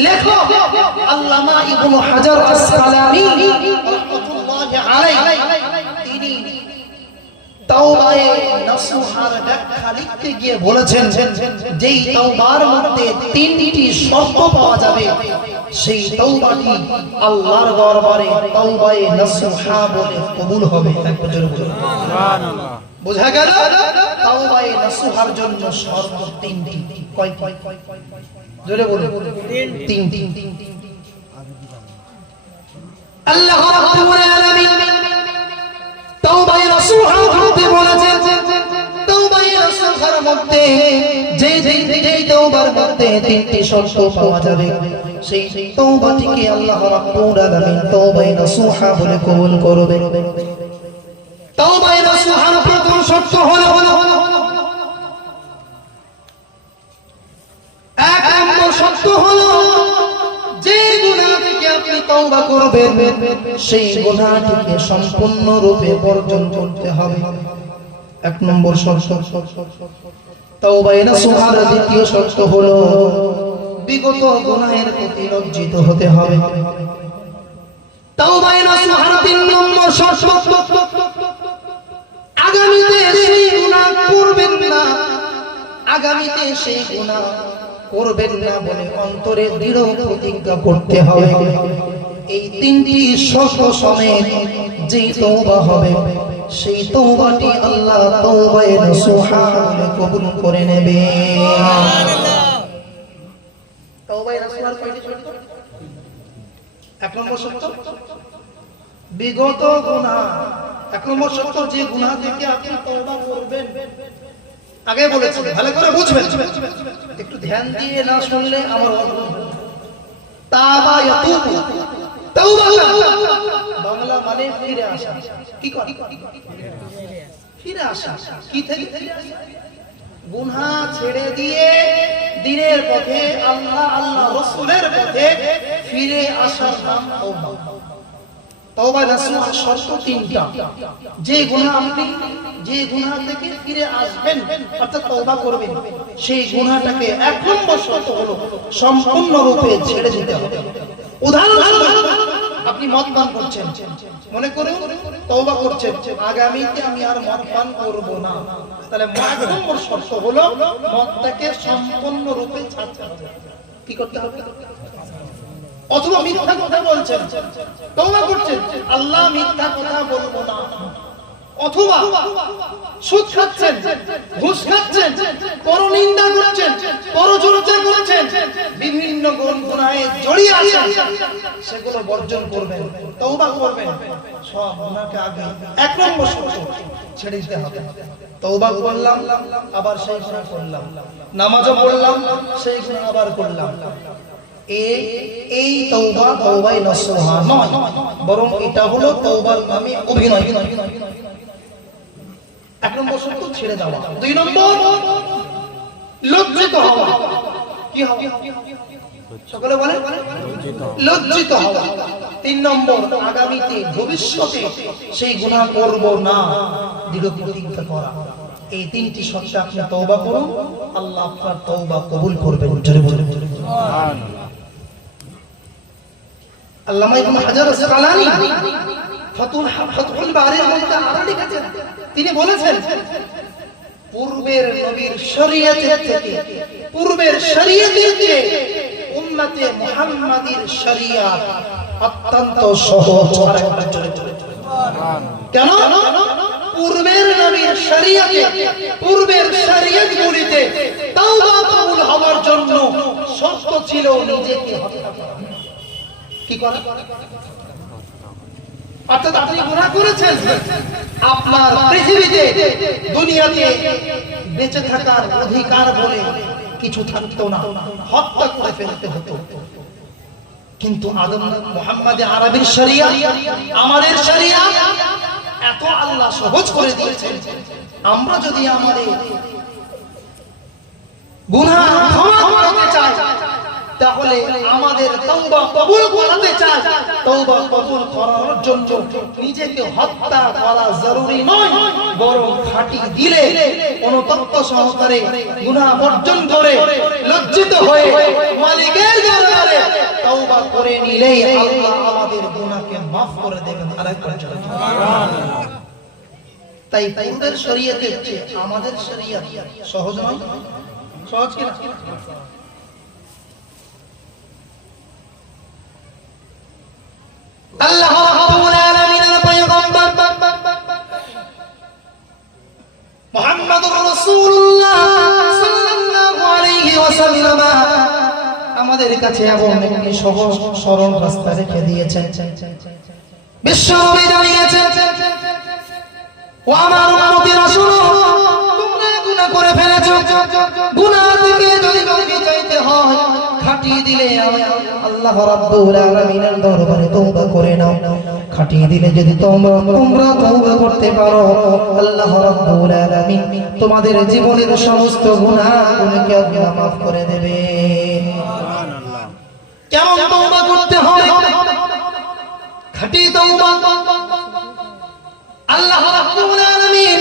লেখক আল্লামা ইবনে হাজার আসকালানী রাহমাতুল্লাহি আলাইহি, তিনি তাওবায়ে নাসুহার ব্যাখ্যা লিখতে গিয়ে বলেছেন, যেই তাওবার মধ্যে তিনটি শর্ত পাওয়া যাবে, সেই তাওবাটি আল্লাহর দরবারে তাওবায়ে নাসুহা বলে কবুল হবে। একবার জোরে বলুন সুবহানাল্লাহ। বোঝা গেল তাওবায়ে নাসুহার জন্য শর্ত তিনটি। কয়টি? জোরে বলুন। তিনটি। আল্লাহ রাব্বুল আলামিন তাওবায়ে নাসুহা করতে বলেছেন। তাওবায়ে নাসুহার মধ্যে যে তাওবার মধ্যে তিনটি শর্ত পাওয়া যাবে, সেই তওবাটিকে আল্লাহ রাব্বুল আলামিন তওবায়ে নসুহা বলে কবুল করবে। তওবায়ে নসুহার প্রথম শর্ত হলো এক নম্বর শর্ত হলো যে গুনাহ থেকে আপনি তওবা করবেন সেই গুনাহটিকে সম্পূর্ণরূপে বর্জন করতে হবে। এক নম্বর শর্ত। তওবায়ে নসুহার দ্বিতীয় শর্ত হলো বিগত গুনাহের প্রতি লজ্জিত হতে হবে। তওবায়ে নসুহার তিন নম্বর শর্ত আগামীতে সেই গুনাহ করবেন না, আগামীতে সেই গুনাহ করবেন না বলে অন্তরে দৃঢ় প্রতিজ্ঞা করতে হবে। এই তিনটি শর্ত সমেত যেই তওবা হবে সেই তওবাটি আল্লাহ তওবায়ে নসুহা বলে কবুল করে নেবে। তওবায়ে নসুহার কয়টি শর্ত? এক নম্বর শর্ত বিগত গুনাহ। এক নম্বর শর্ত যে গুনাহ থেকে আপনি তওবা করবেন, আগে বলেছি ভালো করে বুঝবেন, একটু ধ্যান দিয়ে না শুনলে আমার তাওবা ইয়াতুবু, তওবা বাংলা মানে ফিরে আসা। কি করে? ফিরে আসা। কি থেকে? গুনাহ ছেড়ে দিয়ে দ্বীনের পথে আল্লাহ আল্লাহ রাসূলের পথে ফিরে আসার নাম তওবা। তওবা নসুহা শর্ত তিনটা। যে গুনাহ আপনি যে গুনাহ থেকে ফিরে আসবেন অর্থাৎ তওবা করবেন, সেই গুনাহটাকে এক নম্বর শর্ত হলো সম্পূর্ণরূপে ছেড়ে দিতে হবে। উদাহরণস্বরূপ আপনি মদ পান করছেন, মনে করে তওবা করছেন আগামীতে আমি আর মদ পান করব না, তাহলে এক নম্বর শর্ত হলো মদটাকে সম্পূর্ণরূপে ছাড়তে হবে। কি করতে হবে? অথবা মিথ্যা কথা বলছেন, তওবা করছেন আল্লাহ মিথ্যা কথা বলবো না, অথবা সুদ খাচ্ছেন, ঘুষ খাচ্ছেন, পরনিন্দা করছেন, পরচর্চা করছেন, বিভিন্ন গুনাহে জড়িয়ে আছেন, সেগুলো বর্জন করবেন, তওবা করবেন। সব গুনাহকে আগে এক নম্বর শর্ত ছেড়ে দিতে হবে। তওবা করলাম আবার সেই গুনাহ করলাম, নামাজও পড়লাম সেই গুনাহ আবার করলাম, এই তওবা তওবায়ে নসুহা নয়, বরং এটা হলো তওবার নামে অভিনয়। এক নম্বর শর্ত ছেড়ে দেওয়া। দুই নম্বর লজ্জিত হওয়া। কি হবে? সকলে বলে লজ্জিত হওয়া। তিন নম্বর আগামীতে ভবিষ্যতে সেই গুনাহ করব না দৃঢ় প্রতিজ্ঞা করা। এই তিনটি শর্তে আপনি তওবা করুন, আল্লাহ আপনার তওবা কবুল করবেন। জোরে বলুন সুবহানাল্লাহ। আল্লামা ইবনে হাজার আসকালানী ফাতুল বারির মধ্যে আরো লিখেছেন, তিনি বলেছেন পূর্বের নবীর শরীয়তের থেকে, পূর্বের শরীয়তের চেয়ে উম্মতে মুহাম্মাদীর শরীয়ত অত্যন্ত সহজ। কেন? পূর্বের নবীর শরীয়তে, পূর্বের শরীয়তগুলিতে তওবা কবুল হওয়ার জন্য শর্ত ছিল নিজেকে হত্যা করা। কি করা? অর্থাৎ আপনি গুনাহ করেছেন, আপনার পৃথিবীতে দুনিয়াতে বেঁচে থাকার অধিকার বলে কিছু থাকতো না, হত্যা করে ফেলতে হতো। কিন্তু আদম মুহাম্মদ আরবীর শরিয়াত, আমাদের শরিয়াত এত আল্লাহ সহজ করে দিয়েছেন, আমরা যদি আমাদের গুনাহ ক্ষমা করতে চাই, তাহলে আমাদের তওবা কবুল করতে চাই, তওবা কবুল করার জন্য নিজেকে হত্যা করা জরুরি নয়, বরং খাঁটি দিলে অনুতপ্ত সহকারে গুনাহ বর্জন করে লজ্জিত হয়ে মালিকের দরবারে তওবা করে নিলেই আল্লাহ আমাদের গুনাহকে maaf করে দেবেন। আরেকবার জোরে সুবহানাল্লাহ। তাই পূর্বের শরীয়তের চেয়ে আমাদের শরীয়ত সহজ নয়? সহজ কি না? আল্লাহ রাব্বুল আলামিনের পয়গম্বর মুহাম্মদুর রাসূলুল্লাহ সাল্লাল্লাহু আলাইহি ওয়াসাল্লাম আমাদের কাছে এমন একটি সহজ সরল রাস্তা রেখে দিয়েছেন। বিশ্বনবী জানিয়েছেন, ও আমার উম্মতেরা শুনো, তোমরা গুনাহ করে ফেলেছো, গুনাহ থেকে যদি মুক্তি চাইতে হয় খাঁটি খাটিয়ে দিলে আল্লাহ রাব্বুল আলামিনের দরবারে তওবা করে নাও, খাটিয়ে দিলে যদি তোমরা তওবা করতে পারো আল্লাহ রাব্বুল আলামিন তোমাদের জীবনের সমস্ত গুনাহগুলোকে আল্লাহ মাফ করে দেবে। সুবহানাল্লাহ। কেমন তওবা করতে হবে? খাঁটি তওবা। আল্লাহ রাব্বুল আলামিন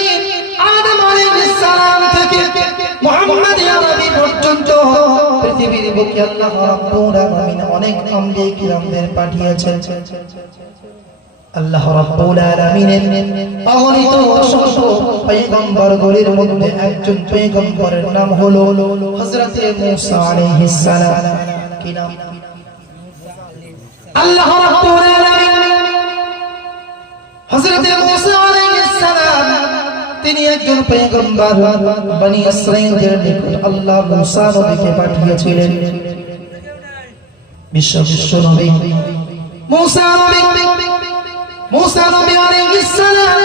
আদম আলাইহিস সালাম থেকে মুহাম্মদ নবী পর্যন্ত পৃথিবীর বুকে আল্লাহ রাব্বুল আলামিন অনেক আম্বিয়া কিরামদের পাঠিয়েছেন। আল্লাহ রাব্বুল আলামিনের অগণিত অসংখ্য পয়গম্বরগুলির মধ্যে একজন পয়গম্বরের নাম হলো হযরত মুসা আলাইহিস সালাম। কি নাম? আল্লাহ রাব্বুল আলামিন হযরত মুসা আলাইহিস সালাম তিনি একজন পয়গম্বর, বনি ইসরাঈলদের নিকট আল্লাহ মুসা নবীকে পাঠিয়েছিলেন। বিশ্ব নবী মুসা নবী আলাইহিস সালাম,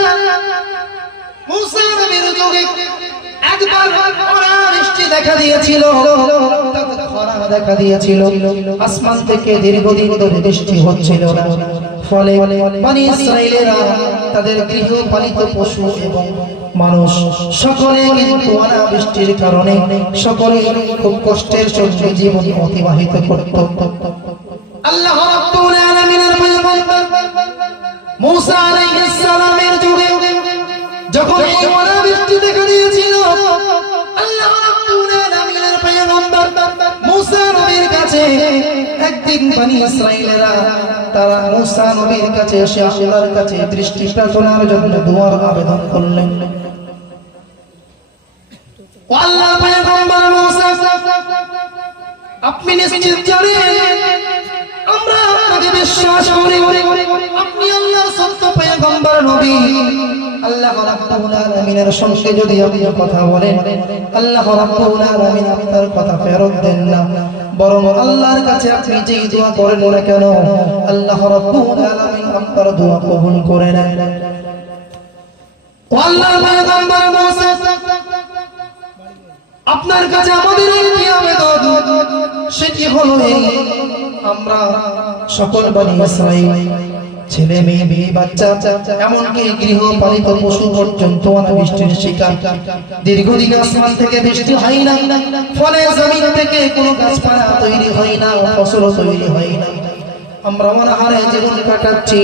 মুসা নবীর যুগে একবার খরা বৃষ্টি দেখা দিয়েছিল, আসমান থেকে দীর্ঘদিন ধরে বৃষ্টি হচ্ছিল না। ফলে বনি ইসরাঈলেরা তাদের গৃহপালিত পশু এবং মানুষ সকলে কিন্তু অনাবৃষ্টির কারণে সকলে খুব কষ্টের সঙ্গে জীবন অতিবাহিত করত। আল্লাহ রাব্বুল আলামিনের পয়গম্বর মুসা আলাইহিস সালামের যুগে যখন এই অনাবৃষ্টি দেখা দিয়েছিল, আল্লাহ রাব্বুল আলামিনের পয়গম্বর মুসা নবীর কাছে একদিন বনি ইসরাঈলেরা তারা মুসা নবীর কাছে এসে আল্লাহর কাছে বৃষ্টি প্রার্থনার জন্য দোয়ার আবেদন করলেন। ও আল্লাহর পয়গম্বর মুসা, আপনি নিশ্চিত জানেন আমরা আপনাকে বিশ্বাস করি, আপনি আল্লাহর সত্য পয়গম্বর নবী। আল্লাহ রাব্বুল আলামিনের সঙ্গে যদি আপনি কথা বলেন আল্লাহ রাব্বুল আলামিন আপনার কথা ফেরত দেন না, বরং আল্লাহর কাছে আপনি যেই দোয়া করেন না কেন আল্লাহ রাব্বুল আলামিন আপনার দোয়া কবুল করে নেন। ও আল্লাহর পয়গম্বর মুসা, আপনার কাছে আমাদের একটি আবেদন, সেটি হলো এই, আমরা সকল বনি ইসরাঈল ছেলে মেয়ে বিবি বাচ্চা এমনকি গৃহপালিত পশু পর্যন্ত অনাবৃষ্টির শিকার। দীর্ঘদিন আসমান থেকে বৃষ্টি হয় না, ফলে জমিন থেকে কোনো গাছপালা তৈরি হয় না, ফসল তৈরি হয় না। আমরা অনাহারে জীবন কাটাচ্ছি।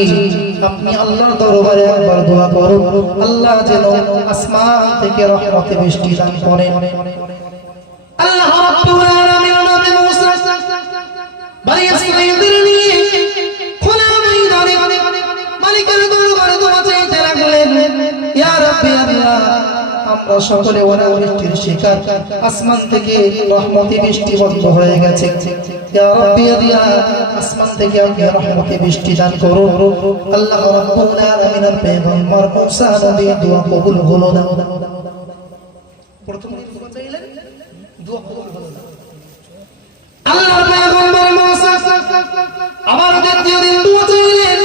আপনি আল্লাহর দরবারে একবার দোয়া করুন, আল্লাহ যেন আসমান থেকে রহমতের বৃষ্টি দান করেন। আল্লাহ রাব্বুল আলামিন নবী মুসা বনি ইসরাঈলদের নিয়ে খোলা ময়দানে মালিকের দরবারে দোয়া চাইতে লাগলেন, ইয়া রাব্বি আল্লাহ, আমরা সকলে অনাবৃষ্টির শিকার, আসমান থেকে রহমতের বৃষ্টি বন্ধ হয়ে গেছে, ইয়া রাব্বি আল্লাহ, আসমান থেকে আপনি রহমতের বৃষ্টি দান করুন। আল্লাহ রাব্বুল আলামিনের পয়গম্বর মুসা নবীর দোয়া কবুল হলো না। প্রথম দোয়া চাইলেন, দোয়া কবুল হলো না। আল্লাহর পয়গম্বর মুসা আবার দ্বিতীয় দিন দোয়া চাইলেন,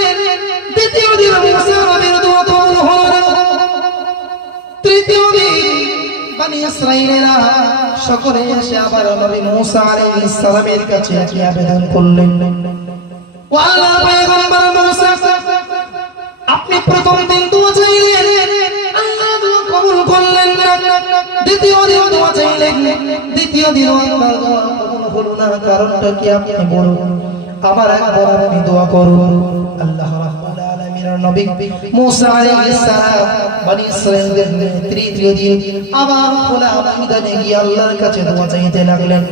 দ্বিতীয় দিন মুসা নবীর দোয়া কবুল হলো না। তৃতীয় দিন বনি ইসরাঈলেরা সকলে এসে আবার নবী মুসা আলাইহিস সালামের কাছে একই আবেদন করলেন। ও আল্লাহর পয়গম্বর মুসা, আপনি প্রথম দিন দোয়া চাইলেন, আল্লাহ দোয়া কবুল করলেন না। দ্বিতীয় দিন দোয়া চাইলেন, দ্বিতীয় দিন আল্লাহ দোয়া কবুল হলো না। কারণটা কি আপনি বলুন, আবার একবার আপনি দোয়া করুন। আল্লাহ রাব্বুল আলামিনের নবী মুসা আলাইহিস সালাম বনি ইসরাঈলদের তৃতীয় দিন আবার খোলা ময়দানে গিয়ে আল্লাহর কাছে দোয়া চাইতে লাগলেন।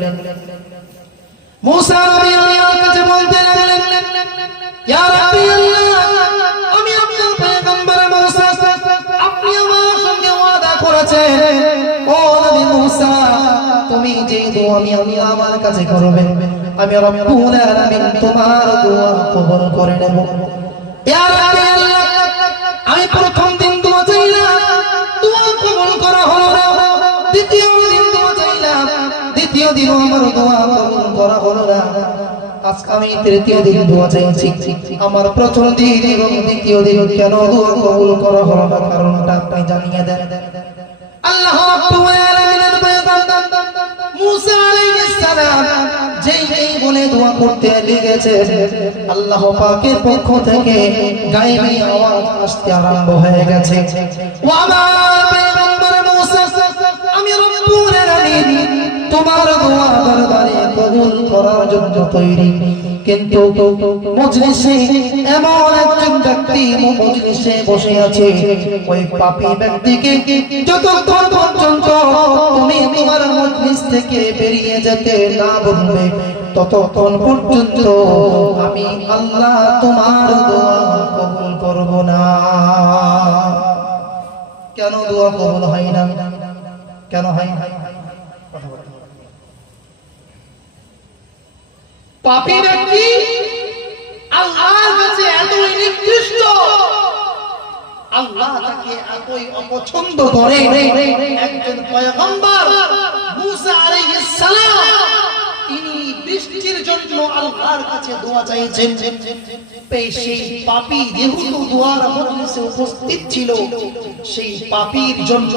মুসা নবী আল্লাহর কাছে বলতে লাগলেন, ইয়া রাব্বি আল্লাহ, আমি আপনার পয়গম্বর মুসা, আপনি আমার সঙ্গে ওয়াদা করেছেন, ও নবী মুসা, তুমি যে দোয়া আমি আমার কাছে করবেন আমি রব্বুল আলামিন তোমার দোয়া কবুল করে নেব। ইয়া রাব্বি আল্লাহ, আমি প্রথম দিন দোয়া চাইলাম, দোয়া কবুল করা হলো না। দ্বিতীয় দিন দোয়া চাইলাম, দ্বিতীয় দিন আমার দোয়া কবুল করা হলো না। আজকে আমি তৃতীয় দিন দোয়া চাইছি, আমার প্রথম দিন এবং দ্বিতীয় দিন কেন দোয়া কবুল করা হলো না, কারণটা আপনি জানিয়ে দেন। আল্লাহ রাব্বুল আলামিনের পয়গম্বর মুসা আলাইহিস সালাম যেই বলে নিয়ে দোয়া করতে লেগেছে। আল্লাহ পাকের পক্ষ থেকে গায়েবী আওয়াজ আসতে আরম্ভ হয়ে গেছে, ও আমার পয়গম্বর মুসা, আমি রব্বুল আলামিন তোমার দোয়া দরবারে কবুল করার জন্য তৈরি। কিন্তু মজলিসে এমন একজন ব্যক্তি মজলিসে বসে আছে, ওই পাপী ব্যক্তিকে যতক্ষণ পর্যন্ত তুমি তোমার মজলিস থেকে বেরিয়ে যেতে না বলবে, ততক্ষণ পর্যন্ত আমি আল্লাহ তোমার দোয়া কবুল করব না। কেন দোয়া কবুল হয় না? কেন হয় না? পাপী ব্যক্তি আল্লাহর কাছে এতই নিকৃষ্ট, আল্লাহ তাকে এতই অপছন্দ করে। একজন পয়গম্বর মুসা আলাইহিস সালাম তিনি বৃষ্টির জন্য আল্লাহর কাছে দোয়া চাইছেন। সেই পাপী যেহেতু দোয়ার মজলিসে উপস্থিত ছিল, সেই পাপীর জন্য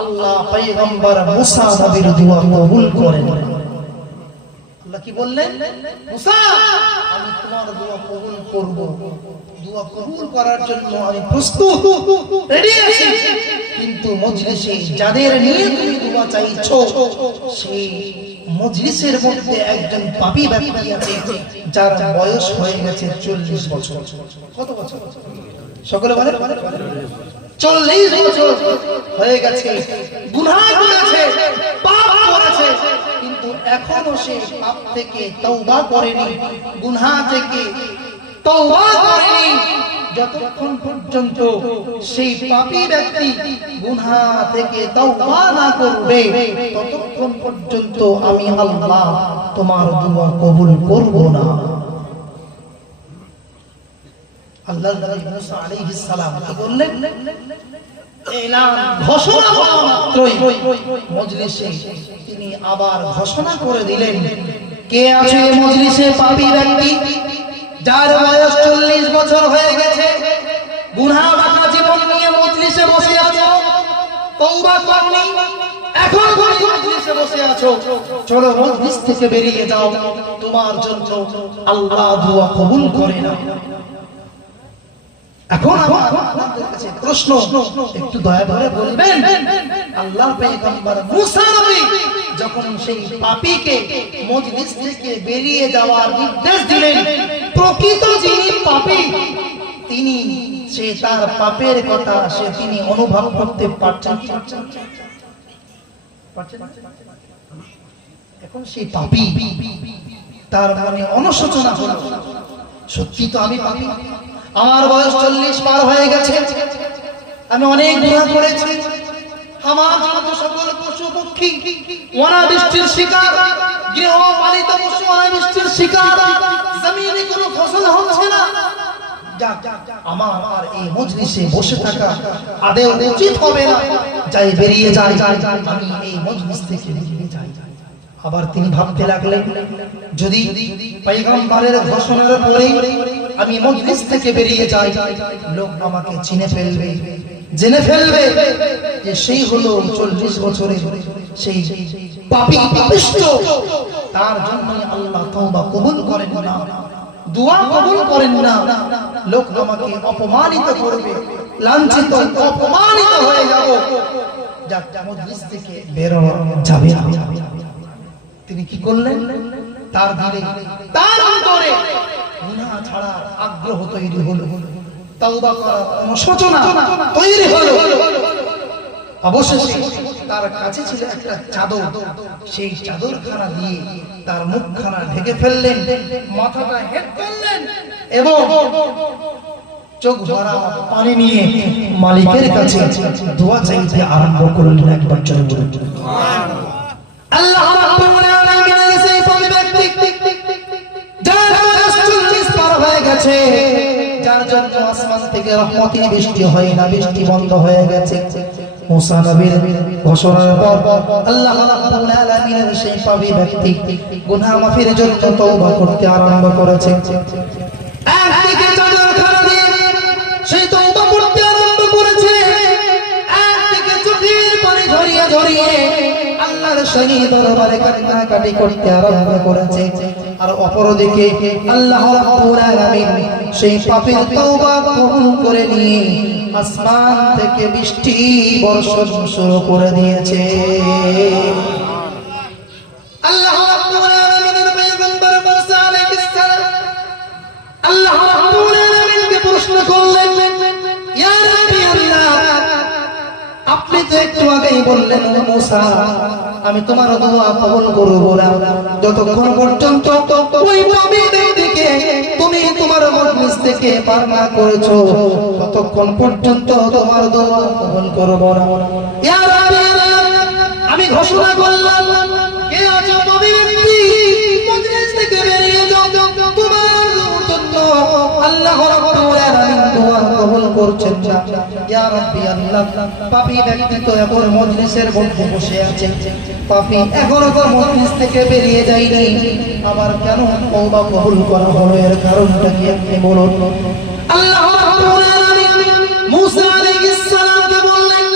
আল্লাহ পয়গম্বর মুসা নবীর দোয়া কবুল করেন। কি বললেন? মুসা, আমি তোমার দোয়া কবুল করব, দোয়া কবুল করার জন্য আমি প্রস্তুত, রেডি আছি। কিন্তু মজলিসে যাদের নিয়ে তুমি দোয়া চাইছো, সেই মজলিসের মধ্যে একজন পাপী ব্যক্তি আছে যার বয়স হয়ে গেছে 40 বছর। কত বছর? সকলে বলে 40 বছর হয়ে গেছে, গুনাহ করেছে, পাপ করেছে, কিন্তু এখনো সে পাপ থেকে তওবা করেনি, গুনাহ থেকে তওবা করেনি। যতক্ষণ পর্যন্ত সেই পাপী ব্যক্তি গুনাহ থেকে তওবা না করবে, ততক্ষণ পর্যন্ত আমি আল্লাহ তোমার দোয়া কবুল করব না। আল্লাহর নবী মুসা আলাইহিস সালাম কি বললেন? এলান ঘোষণা হওয়া মাত্রই মজলিসে তিনি আবার ঘোষণা করে দিলেন, কে আছে মজলিসে পাপী ব্যক্তি যার বয়স 40 বছর হয়ে গেছে, গুনাহ মাখা জীবন নিয়ে মজলিসে বসে আছো, তওবা করনি, এখন মজলিসে বসে আছো, চলো মজলিস থেকে বেরিয়ে যাও, তোমার জন্য আল্লাহ দোয়া কবুল করে না। এখন আপনাদের কাছে প্রশ্ন, একটু দয়া করে বলবেন, আল্লাহর পয়গম্বর মুসা নবী যখন সেই পাপীকে মজলিস থেকে বেরিয়ে যাওয়ার নির্দেশ দিলেন, প্রকৃত যিনি পাপী তিনি, সে তার পাপের কথা তিনি অনুভব করতে পারছেন? এখন সেই পাপী তার মনে অনুশোচনা হলো, সত্যি তো আমি পাপী, আমার বয়স 40 পার হয়ে গেছে, আমি অনেক গুনাহ করেছি, আমার যত সকল পশু পক্ষী অনাবৃষ্টির শিকার, গৃহপালিত পশু অনাবৃষ্টির শিকার, জমিনে কোনো ফসল হচ্ছে না, আমার আর এই মজলিসে বসে থাকা আদৌ উচিত হবে না, যাই বেরিয়ে যাই, আমি এই মজলিস থেকে বেরিয়ে যাই। আবার তিনি ভাবতে লাগলেন, যদি পয়গম্বরের ঘোষণার পরে আমি মজলিস থেকে বেরিয়ে যাই, লোক আমাকে চিনে ফেলবে, জেনে ফেলবে যে সেই হলো 40 বছরের সেই পাপী পাপিষ্ঠ, তার জন্য আল্লাহ তওবা কবুল করেন না, দোয়া কবুল করেন না, লোক আমাকে অপমানিত করবে, লাঞ্ছিত অপমানিত হয়ে যাব, যা মজলিস থেকে বের যাবে না। তিনি কি করলেন? তার দিলে, তার অন্তরে গুনাহ ছাড়ার আগ্রহ তৈরি হলো, তওবা করার অনুশোচনা তৈরি হলো। অবশেষে তার কাছে ছিল একটা চাদর, সেই চাদরখানা দিয়ে তার মুখখানা ঢেকে ফেললেন, মাথাটা হেঁট করলেন এবং চোখ ভরা পানি নিয়ে মালিকের কাছে দোয়া চাইতে আরম্ভ করলেন। একবার জোরে বলুন সুবহানাল্লাহ। আল্লাহ রাব্বুল আলামিনের সেই পাপী ব্যক্তি যার বয়স 40 পার হয়ে গেছে, যার জন্য আসমান থেকে রহমতের বৃষ্টি হয় না, বৃষ্টি বন্ধ হয়ে গেছে, মুসা নবীর ঘোষণার পর আল্লাহ রাব্বুল আলামিনের সেই পাপী ব্যক্তি গুনাহ মাফির জন্য তওবা করতে আরম্ভ করেছে। একদিকে চাদরখানা দিয়ে সেই তওবা করতে আরম্ভ করেছে, একদিকে চোখের পানি ঝরিয়ে ঝরিয়ে আল্লাহর শহীদ দরবারে কান্নাকাটি করতে আরম্ভ করেছে। আর অপরদিকে আল্লাহ রাব্বুল আলামিন সেই পাপীর তওবা কবুল করে নিয়ে আসমান থেকে বৃষ্টি বর্ষণ শুরু করে দিয়েছে। আল্লাহ রাব্বুল আলামিনের পয়গম্বর মুসা আলাইহিস সালাম আল্লাহ রাব্বুল আলামিনকে প্রশ্ন করলেন, ইয়া রাব্বি আল্লাহ, আপনি তো একটু আগেই বললেন মুসা আমি তোমার দোয়া কবুল করব না যতক্ষণ পর্যন্ত ওই পাপীর ব্যক্তিকে তুমি তোমার মজলিস থেকে বার না করেছো, ততক্ষণ পর্যন্ত তোমার দোয়া কবুল করব না। ইয়া রাব্বি আল্লাহ, আমি ঘোষণা করলাম কে আছো পাপীর ব্যক্তি মজলিস থেকে বেরিয়ে যাও, তোমার জন্য আল্লাহ রাব্বুল আলামিন দোয়া কবুল করছেন না। ইয়া রাব্বি আল্লাহ, পাপী ব্যক্তি তো এখন মজলিসের মধ্যে বসে আছে, পাপী এখনো তো মজলিস থেকে বেরিয়ে যায়নি, আবার কেন তওবা কবুল করা হবে এর কারণটা কি আপনি বলুন। আল্লাহ রাব্বুল আলামিন মুসা আলাইহিস সালামকে বললেন,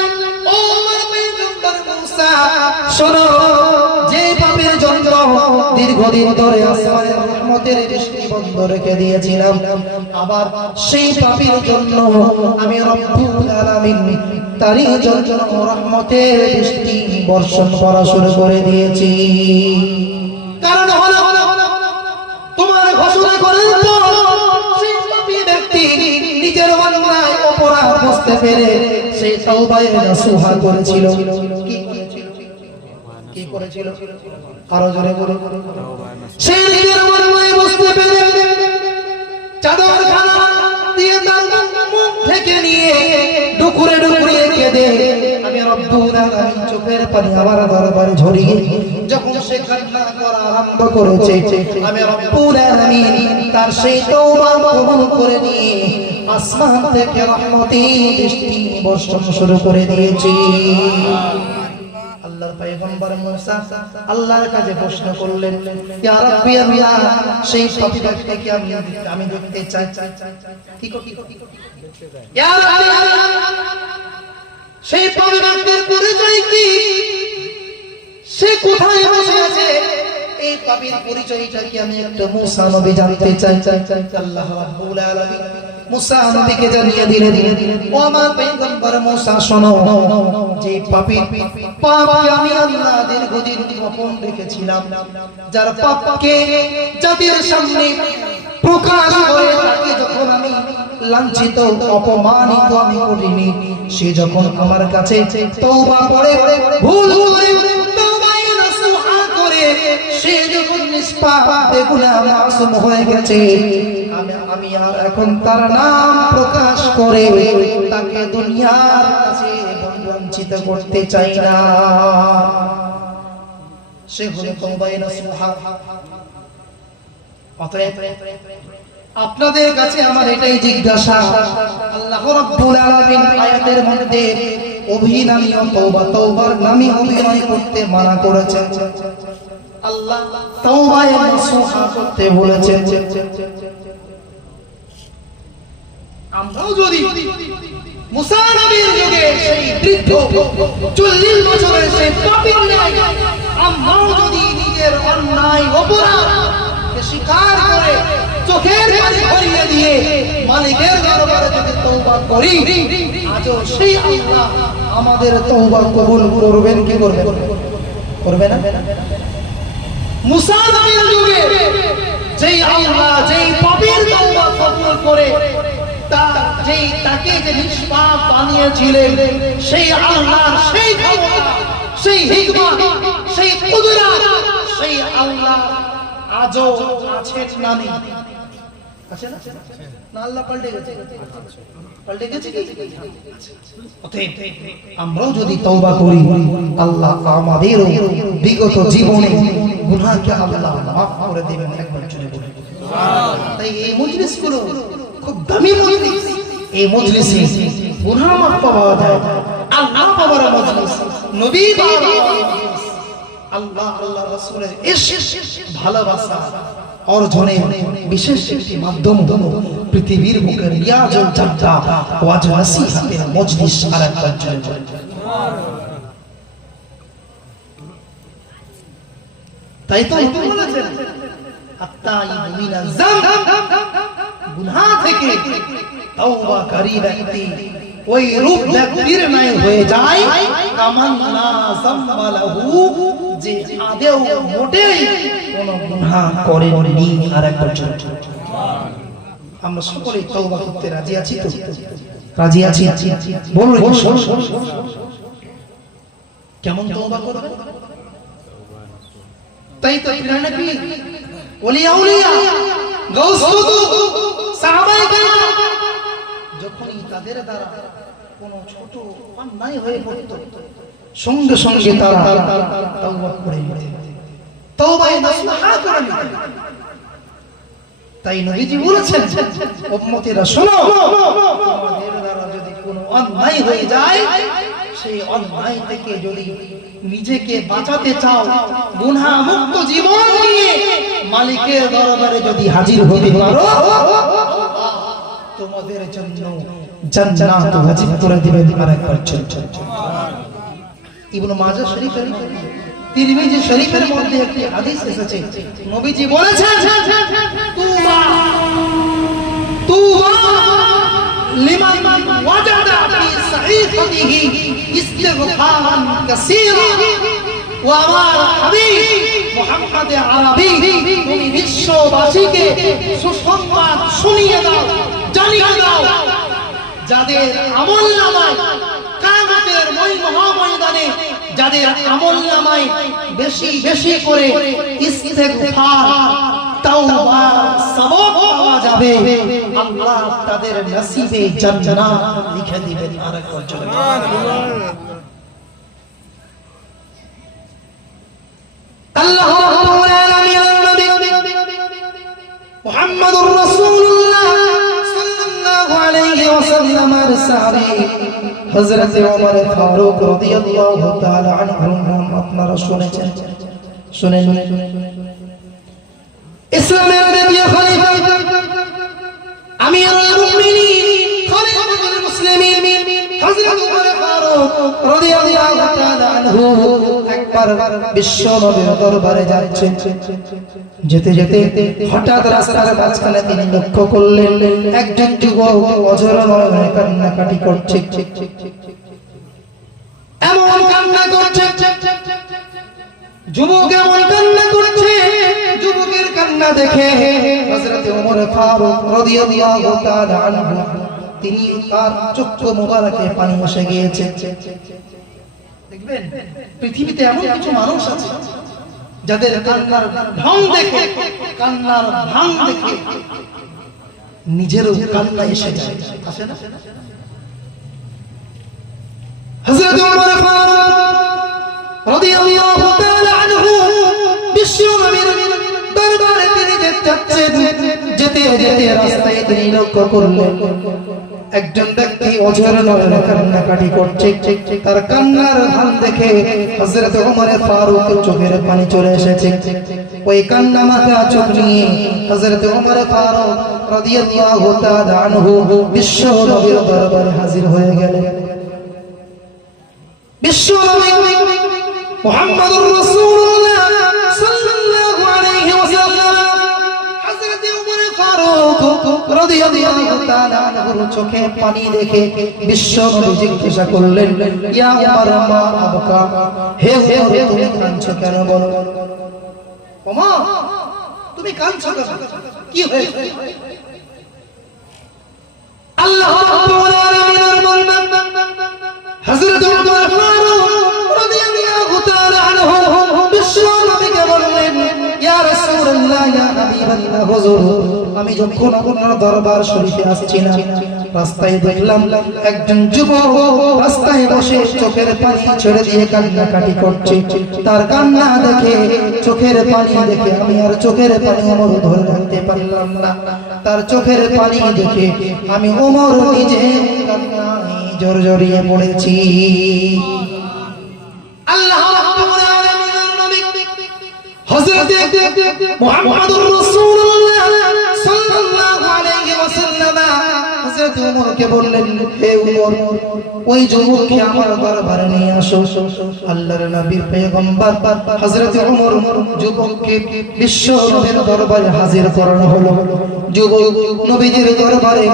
ও আমার পয়গম্বর মুসা শোনো, যে পাপীর জন্য দীর্ঘদিন ধরে আসমানের রহমতের বৃষ্টি বন্ধ রেখে দিয়েছিলাম, আবার সেই পাপীর জন্য আমি রব্বুল আলামিন তারই জন্য রহমতের বৃষ্টি বর্ষণ করা শুরু করে দিয়েছি। কারণ হলো তোমার ঘোষণা করার পর সেই পাপী ব্যক্তি নিজের অন্যায় অপরাধ বুঝতে পেরে সেই তওবায়ে নাসুহা করেছিল। কি করেছিল? আরো জোরে বলুন। সেই নিজের অন্যায় বুঝতে পেরে চাদর খানা দিয়ে তার মুখ ঢেকে নিয়ে ডুকুরে ডুকুরে কেঁদে আমি রব্বুল আলামিন চোখের পানি আমার দরবারে ঝরিয়ে যখন সে কান্না করা আরম্ভ করেছে, আমি রব্বুল আলামিন তার সেই তওবা কবুল করে নিয়ে আসমান থেকে রহমতের বৃষ্টি বর্ষণ শুরু করে দিয়েছি। আল্লাহর পয়গম্বর মুসা আল্লাহর কাছে প্রশ্ন করলেন, ইয়া রাব্বি আল্লাহ, সেই পাপী ব্যক্তিকে আমি দেখতে চাই। কি ইয়া রাব্বি আল্লাহ, সেই পাপী ব্যক্তির পরিচয় কি? সে কোথায় বসে আছে? এই পাপীর পরিচয়টা কি আমি একটু মুসা নবী জানতে চাই। আল্লাহ রাব্বুল আলামিন মুসা নবীকে জানিয়ে দিলেন, ও আমার পয়গম্বর মুসা শোনো, যে পাপী পাপকে আমি আল্লাহ দীর্ঘদিন গোপন রেখেছিলাম, যার পাপকে জাতির সামনে প্রকাশ করে তাকে যখন আমি লাঞ্ছিত অপমানিত আমি করিনি, সে যখন আমার কাছে তওবা করে ভুল করে তওবায়ে নাসুহা করে সে যখন নিষ্পাপ বেগুনাহ মাসুম হয়ে গেছে, আমি আর এখন তার নাম প্রকাশ করে তাকে দুনিয়ার কাছে বঞ্চিত করতে চাই না। সে হলো তওবায়ে নাসুহা। অতএব আপনাদের কাছে আমার এটাই জিজ্ঞাসা, আল্লাহ রাব্বুল আলামিন আয়াতের মধ্যে অভিনয় তওবার নামে অভিনয় করতে মানা করেছেন, আল্লাহ তওবায়ে নাসুহা করতে বলেছেন। আমরাও যদি মুসা নবীর যুগে সেই বৃদ্ধ 40 বছরের সেই পাপীর ন্যায় আমরাও যদি নিজের অন্যায় অপরাধকে স্বীকার করে চোখের পানি ভরিয়ে দিয়ে মালিকের দরবারে যদি তওবা করি, আজও সেই আল্লাহ আমাদের তওবা কবুল করবেন কি করবে না? মুসা নবীর যুগে যেই আল্লাহ যেই পাপীর তওবা কবুল করে তাকে যে নিষ্পাপ বানিয়েছিলেন, সেই আল্লাহ সেই ক্ষমতা, সেই হিকমত, সেই কুদরত, সেই আল্লাহ আজও আছেন না নেই? আছে না? আল্লাহ পাল্টে গেছে কি? অতএব আমরাও যদি তওবা করি, আল্লাহ আমাদের বিগত জীবনে গুনাহকে আল্লাহ মাফ করে দেবেন। একবার জোরে বলুন সুবহানাল্লাহ। তাই এই মজলিসগুলো খুব দামি মজলিস, এই মজলিসে গুনাহ মাফ পাওয়া যায়, আল্লাহ পাওয়ার মজলিস, নবী পাওয়ার মজলিস, আল্লাহ আল্লাহ রাসূলের ইশক ভালোবাসা অর্জনে বিশেষ একটি মাধ্যম হলো পৃথিবীর বুকে রিয়াজুল জান্নাহ ওয়াজ নসিহতের মজলিস। আর একবার জোরে বলুন সুবহানাল্লাহ। তাই তো বলেছেন আত-তাইবু মিনাজ যাম, গুনাহ থেকে তওবাকারী ব্যক্তি ওই রূপ ব্যক্তির ন্যায় হয়ে যায় কামান লা যামবালাহু, যে আদেও মোটেই কোনো গুনাহ করেননি। আরেকবার আমরা সকলেই তওবা করতে রাজি আছি তো? রাজি আছি? বলুন কেমন তওবা করবে? তাই তো নবী ওলিয়া গাউস কুতুব সাহাবায়ে কেরাম যখনই তাদের দ্বারা কোনো ছোট অন্যায় হয়ে পড়ত সঙ্গে সঙ্গে তারা তওবা করে নিতেন, তওবায়ে নসুহা করে নিতেন। তাই নবীজি বলেছেন, উম্মতেরা শোনো, তোমাদের দ্বারা যদি কোনো অন্যায় হয়ে যায়, সেই অন্যায় থেকে যদি নিজেকে বাঁচাতে চাও, গুনাহ মুক্ত জীবন নিয়ে মালিকের দরবারে যদি হাজির হতে পারো, তোমাদের জন্য জান্নাত ওয়াজিব করে দিবেন। আরেকবার ইবনে মাজাহ শরীফের, তিরমিজি শরীফের মধ্যে একটি হাদিস এসেছে, নবীজি বলেছেন, তুবা লিমান ওয়াজাদা ফি সাহিফাতিহি ইস্তিগফারান কাসীরা। ওয়া আমার হাবিব মুহাম্মদ আরবি, তুমি বিশ্ববাসীকে সুসংবাদ শুনিয়ে দাও, জানিয়ে দাও, যাদের আমলনামায় কিয়ামতের ওই মহাময়দানে যাদের আমলনামায় বেশি বেশি করে ইস্তিগফার, তাওবা, সওয়াব পাওয়া যাবে, আল্লাহ তাদের নসিবে জান্নাত লিখে দিবেন। আরেকবার সুবহানাল্লাহ। আল্লাহ রাব্বুল আলামিন নবী মুহাম্মদুর রাসূলুল্লাহ সাল্লাল্লাহু আলাইহি ওয়াসাল্লাম এর সাহাবী হযরত ওমর ফারুক রাদিয়াল্লাহু তাআলা আনহু, আপনারা শুনেছেন, শুনেন, ইসলামের দ্বিতীয় খলিফা আমিরুল মুমিনিন খলিফাতুল মুসলিমিন হযরত ওমর ফারুক রাদিয়াল্লাহু তাআলা আনহু একবার বিশ্ব নবীর দরবারে যাচ্ছেন। যেতে যেতে হঠাৎ রাস্তার মাঝখানে তিনি লক্ষ্য করলেন একজন যুবক অঝরে নয়নে কান্নাকাটি করছে। এমন কান্না করছে, যুবক এমন কান্না করছে, যুবকের কান্না দেখে হযরত ওমর ফারুক রাদিয়াল্লাহু তাআলা আনহু তিনি তার চক্ষু মোবারকে পানি এসে গিয়েছে। দেখবেন পৃথিবীতে এমন কিছু মানুষ আছে যাদের কান্নার ঢং দেখে, কান্নার ভাঙ দেখে নিজেরও কান্না এসে যায়, আসে না? হযরত ওমর ফারুক রাদিয়াল্লাহু তাআলা আনহু বিশ্ব নবীর দরবারে তিনি যাচ্ছেন। যেতে যেতে রাস্তায় তিনি লক্ষ্য করলেন একজন ব্যক্তি অঝরে নয়নে কান্নাকাটি করছে। তার কান্নার ভান দেখে হযরত ওমর ফারুক চোখের পানি চলে এসেছে। ওই কান্না মাখা চোখ নিয়ে হযরত ওমর ফারুক রাদিয়াল্লাহু তাআলা আনহু বিশ্ব নবীর দরবারে হাজির হয়ে গেলেন। বিশ্ব নবী মুহাম্মদুর রাসূলুল্লাহ সাল্লাল্লাহু আলাইহি ওয়াসাল্লাম হযরত ওমর ফারুক রাদিয়াল্লাহু তাআলা আনহুর চোখে পানি দেখে বিশ্ব নবী জিজ্ঞাসা করলেন, ইয়া ওমর মা আবকা, হে ওমর তুমি কাঁদছো কেন? বলো ওমর তুমি কাঁদছো কেন, কি হয়েছে? আল্লাহ রাব্বুল আলামিনের বান্দা হযরত ওমর ফারুক রাদিয়াল্লাহু তাআলা আনহু বিশ্ব নবীকে বললেন, ইয়া রাসূলুল্লাহ, ইয়া হাবিবাল্লাহ, হুজুর আমি যখন আপনার দরবার শরীফে আসছি না, রাস্তায় দেখলাম একজন যুবক রাস্তায় বসে চোখের পানি ছেড়ে দিয়ে কান্নাকাটি করছে। তার কান্না দেখে, চোখের পানি দেখে আমি আর চোখের পানি ওমর ধরে রাখতে পারলাম না। তার চোখের পানি দেখে আমি ওমর নিজে কান্নায় জড়জড়িয়ে পড়েছি। আল্লাহ রাব্বুল আলামিনের নবী হযরত মুহাম্মদুর রাসূলুল্লাহ সাল্লাল্লাহু আলাইহি ওয়াসাল্লাম হযরত ওমরকে বললেন, হে ওমর, ওই যুবককে আমার দরবারে নিয়ে আসো। আল্লাহর নবী পয়গম্বর হযরত ওমর যুবককে বিশ্ব নবীর দরবারে হাজির করানো হলো। যুবক নবীজির দরবারে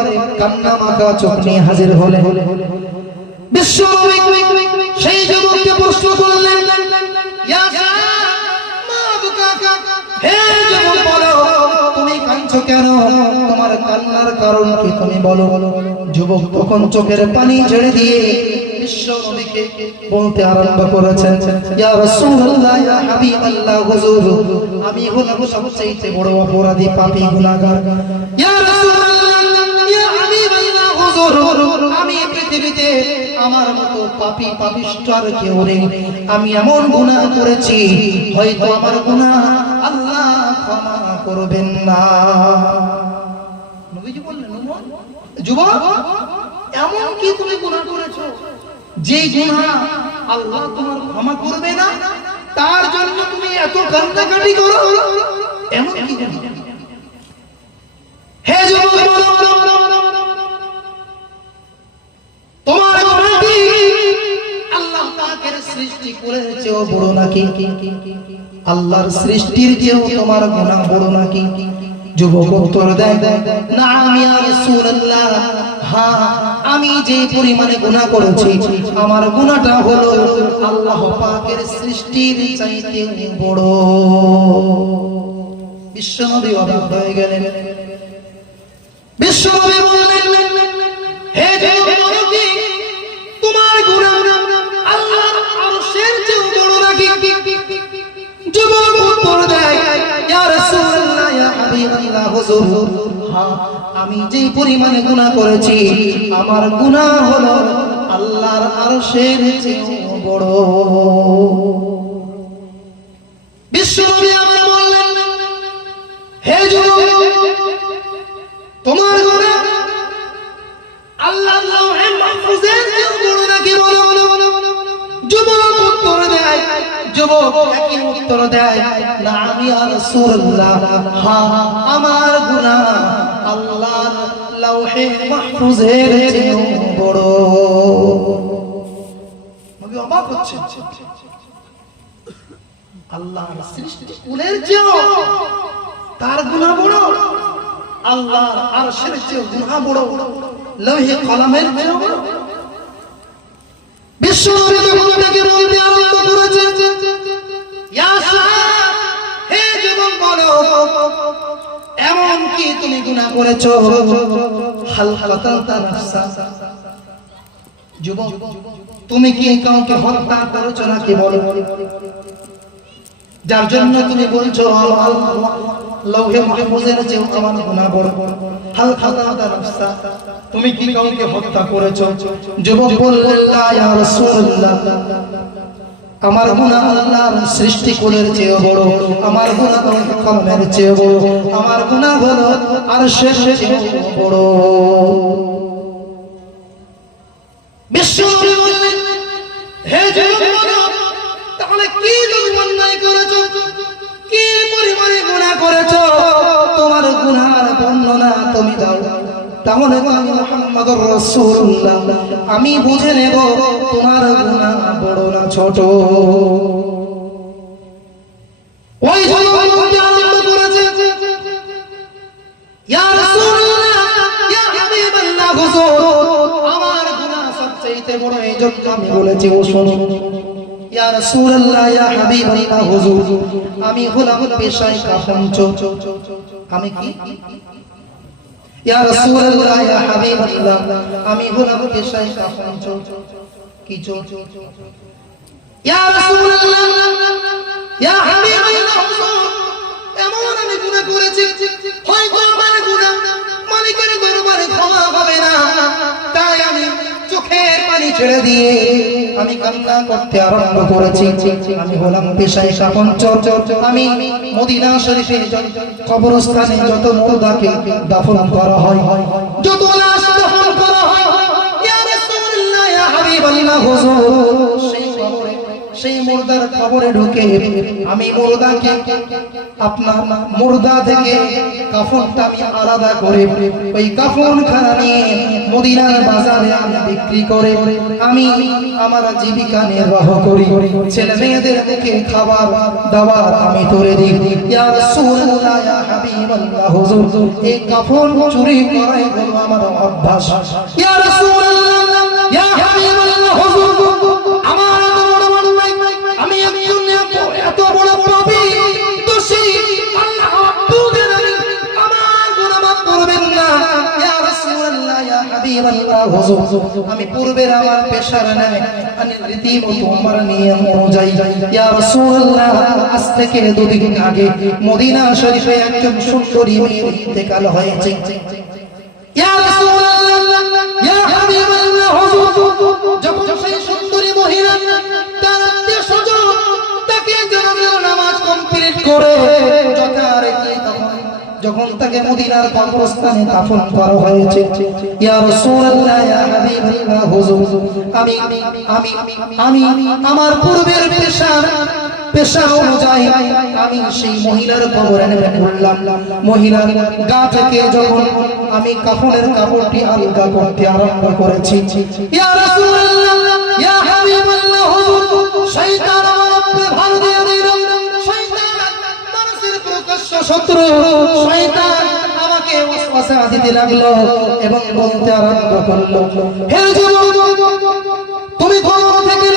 কান্না মাখা চোখ নিয়ে হাজির হলেন। বিশ্ব নবী সেই যুবককে প্রশ্ন করলেন, ইয়া মা বুকাকা, হে যুবক বলো তুমি কাঁদছো কেন? তোমার কান্নার কারণ কি তুমি বলো। যুবক তখন চোখের পানি ঝেড়ে দিয়ে বিশ্ব নবীকে বলতে আরম্ভ করেছেন, ইয়া রাসূলুল্লাহ, ইয়া হাবিবাল্লাহ, হুজুর আমি হলাম সবচেয়ে বড় অপরাধী, পাপী, গুনাহগার। ইয়া রাসূলুল্লাহ, ইয়া হাবিবাল্লাহ, হুজুর আমি পৃথিবীতে আমার মতো পাপী পাপিষ্ঠ আর কেউ নেই। আমি এমন গুনাহ করেছি হয়তো আমার গুনাহ আল্লাহ ক্ষমা করবেন না। নবীজি বললেন, যুবক এমন কি তুমি গুনাহ করেছো যে গুনাহ আল্লাহ তোমার ক্ষমা করবে না, তার জন্য তুমি এত কান্নাকাটি করো? এমন কি গুনাহ? হে যুবক তোমার গুনাহ কি আল্লাহ পাকের সৃষ্টি করেছেও বড় নাকি? আল্লাহর সৃষ্টির চেয়েও তোমার গুনাহ বড় নাকি? যুবক উত্তর দেয়, না ইয়া রাসূলুল্লাহ, হ্যাঁ আমি যে পরিমাণে গুনাহ করেছি আমার গুনাহটা হলো আল্লাহ পাকের সৃষ্টির চাইতে বড়। বিশ্বনবী অবাক হয়ে গেলেন। বিশ্বনবী বললেন, হে যুবক তোমার গুনাহ আল্লাহর আরশের চেয়ে বড় নাকি? যুবক উত্তর দেয়, ইয়া রাসূলুল্লাহ, ইয়া হাবিবাল্লাহ, হুজুর হ্যাঁ আমি যে পরিমাণে গুনাহ করেছি আমার গুনাহ হলো আল্লাহর আরশের চেয়ে বড়। বিশ্বনবী আমার বললেন, হে যুবক তোমার গুনাহ আল্লাহর লাওহে মাহফুজের চেয়ে বড় নাকি বলো। যুবক উত্তর দেয়, যুবক একই উত্তর দেয়, না ইয়া রাসূলুল্লাহ, হ্যাঁ আমার গুনাহ আল্লাহর লাওহে মাহফুজের চেয়ে বড়। নবী অবাক হচ্ছেন, আল্লাহর সৃষ্টি কুলের চেয়ে তার গুনাহ বড়, আল্লাহর আরশের চেয়ে গুনাহ বড়, লৌহে কলমের চেয়ে বড়। বিশ্বনবী যখন তাকে বলতে আরম্ভ করেছেন, ইয়া সাহাব, হে যুবক বলো এমন কি তুমি গুনাহ করেছো? হাল কাতালতা নাফসা, যুবক তুমি কি কাউকে হত্যা করেছো নাকি বলো, যার জন্য তুমি বলছো লৌহে মাহফুজের চেয়ে আমার গুনাহ বড়। হাল কাতালতা নাফসা, তুমি কি কাউকে হত্যা করেছো? যুবক বললেন, লা ইয়া রাসূলুল্লাহ, আমার গুনাহ আল্লাহর সৃষ্টি কুলের চেয়ে বড়, আমার গুনাহ কলমের চেয়ে বড়, আমার গুনাহ হলো আরশের চেয়ে বড়। বিশ্বনবী বললেন, হে যুবক তাহলে কি তুমি অন্যায় করেছো, কি পরিমাণে গুনাহ করেছো, তোমার গুনাহর বর্ণনা তুমি দাও, তাহলে আমি মুহাম্মদুর রাসূলুল্লাহ আমি বুঝে নেব তোমার গুনাহ বড় না ছোট। ওই যুবক বলতে আরম্ভ করেছে, ইয়া রাসূলুল্লাহ, ইয়া হাবিবাল্লাহ, হুজুর আমার গুনাহ সবচেয়ে বড়, এই জন্য আমি বলেছি ও শোনো। ইয়া রাসূলুল্লাহ, ইয়া হাবিবাল্লাহ, হুজুর আমি হলাম পেশায় কাফনচোর। আমি কি? ইয়া রাসূলুল্লাহ, ইয়া হাবিবাল্লাহ আমি হলাম পেশায় কাফনচোর। কি চোর? ইয়া রাসূলুল্লাহ, ইয়া হাবিবাল্লাহ, হুজুর এমন আমি গুনাহ করেছি হয়তো আমার গুনাহ মালিকের দরবারে ক্ষমা হবে না, তাই আমি চোখের পানি ছেড়ে দিয়ে আমি কান্না করতে আরম্ভ করেছি। আমি হলাম পেশায় কাফনচোর। আমি মদিনা শরীফে কবরস্থানে যত মুর্দাকে দাফন করা হয়, যত লাশ দাফন করা হয়, ইয়া রাসূলুল্লাহ, ইয়া হাবিবাল্লাহ, হুজুর সেই মুর্দার কবরে ঢুকে আমি মুর্দাকে আপনার মুর্দা থেকে কাফনটা আমি আলাদা করে ওই কাফনখানা নিয়ে মদিনার বাজারে আমি বিক্রি করে আমি আমার জীবিকা নির্বাহ করি, ছেলে মেয়েদের মুখে খাবার দাবার আমি তুলে দিই। ইয়া রাসূলুল্লাহ ইয়া হাবিবাল্লাহ হুজুর, এই কাফন চুরি করাই হলো আমার অভ্যাস। ইয়া রাসূলুল্লাহ ইয়া হাবিবাল্লাহ হুজুর, আমার আমি একজন এত বড় পাপী দোষী, আল্লাহ আপনাদের আমার গুনাহ মাফ করবেন না। ইয়া রাসূলুল্লাহ ইয়া হাবিবাল্লাহ হুজুর, আমি পূর্বের আমার পেশার নেই, আমি রীতিমতো আমার নিয়ম অনুযায়ী ইয়া রাসূলুল্লাহ আজ থেকে 2 দিন আগে মদিনা শরীফে একজন সুন্দরী মেয়ের ইন্তেকাল হয়েছে। ইয়া রাসূলুল্লাহ ইয়া হাবিবাল্লাহ হুজুর, যখন সেই সুন্দরী মহিলা তার আত্মীয়স্বজন তাকে জানাজার নামাজ কমপ্লিট করে যখন তাকে মদিনার কবরস্থানে দাফন করা হয়েছে, ইয়া রাসূলুল্লাহ ইয়া হাবিবাল্লাহ হুজুর, আমি আমার পূর্বের পেশা অনুযায়ী আমি সেই মহিলার কবরে নেমে পড়লাম। মহিলার গা থেকে যখন আমি কাফনের কাপড়টি আলগা করতে আরম্ভ করেছি, ইয়া রাসূলুল্লাহ ইয়া হাবিবাল্লাহ হুজুর, শয়তান আমার উপরে ভার দিয়ে দিল। শয়তান মানুষের প্রকাশ্য শত্রু, শয়তান আমাকে ওয়াসওয়াসা দিতে লাগলো এবং বলতে আরম্ভ করলো, হে যুবক, তুমি কবর থেকে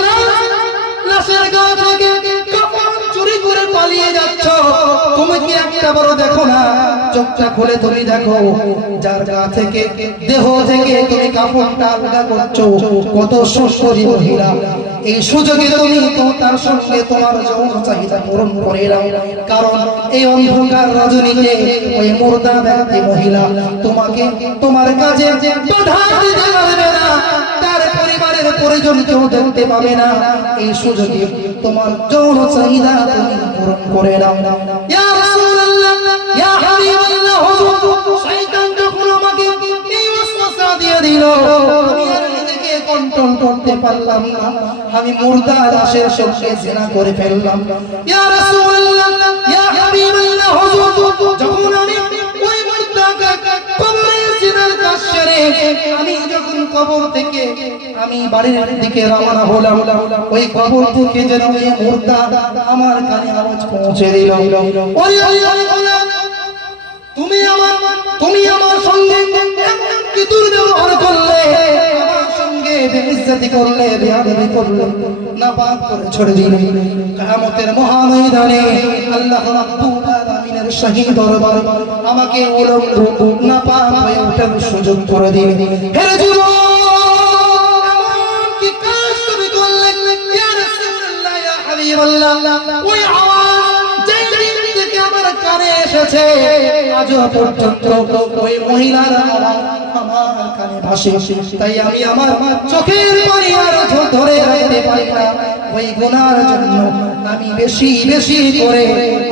লাশের গা থেকে কাফন চুরি করে পালিয়ে যাচ্ছ, তুমি কি একটা বড় দেখো না? চোখটা খুলে তুমি দেখো, যার গা থেকে দেহ থেকে তুমি কাফনটা আলগা করছো কত সুন্দরী মহিলা। এই সুযোগে তুমি তো তার সঙ্গে তোমার যৌন চাহিদা পূরণ করে নাও, কারণ এই অন্ধকার রজনীতে ওই মুর্দা ব্যক্তি মহিলা তোমাকে তোমার কাজে বাধা দিতে পারবে না, তার পরিবারের পরিজন কেউ দেখতে পাবে না। এই সুযোগে তোমার যৌন চাহিদা তুমি পূরণ করে নাও। ইয়া রাসূলুল্লাহ ইয়া হাবিবাল্লাহ হুজুর, শয়তান যখন আমাকে এই ওয়াসওয়াসা দিয়ে দিল, আমি আর নিজেকে কন্ট্রোল করতে পারলাম না, আমি মুর্দা লাশের সঙ্গে জিনা করে ফেললাম। ইয়া রাসূলুল্লাহ ইয়া হাবিবাল্লাহ হুজুর, যখন আমি ওই মুর্দাকে কবরে জিনার কাজ সেরে আমি যখন কবর থেকে আমি বাড়ির দিকে রওনা হলাম, ওই কবর থেকে যেন এই মুর্দা আমার কানে আওয়াজ পৌঁছে দিল, ওরে তুমি আমার সঙ্গে কি দুর্ব্যবহার করলে, আমার সঙ্গে বেইজ্জতি করলে, বেয়াদবি করলে, নাপাক করে ছড়ে দিলে। কিয়ামতের মহাময়দানে আল্লাহ রাব্বুল আলামিনের শাহী দরবারে আমাকে উলঙ্গ নাপাক হয়ে ওঠার সুযোগ করে দিলে। হে যুবক, এমন কি কাজ তুমি করলে? ইয়া রাসূলুল্লাহ ইয়া হাবিবাল্লাহ, ওই আওয়াজ যেই দিন থেকে আমার কানে এসেছে আজও পর্যন্ত ওই মহিলার আওয়াজ আমার কানে ভাসে, তাই আমি আমার চোখের পানি আর ধরে রাখতে পারি না। ওই গুনার জন্য আমি বেশি বেশি করে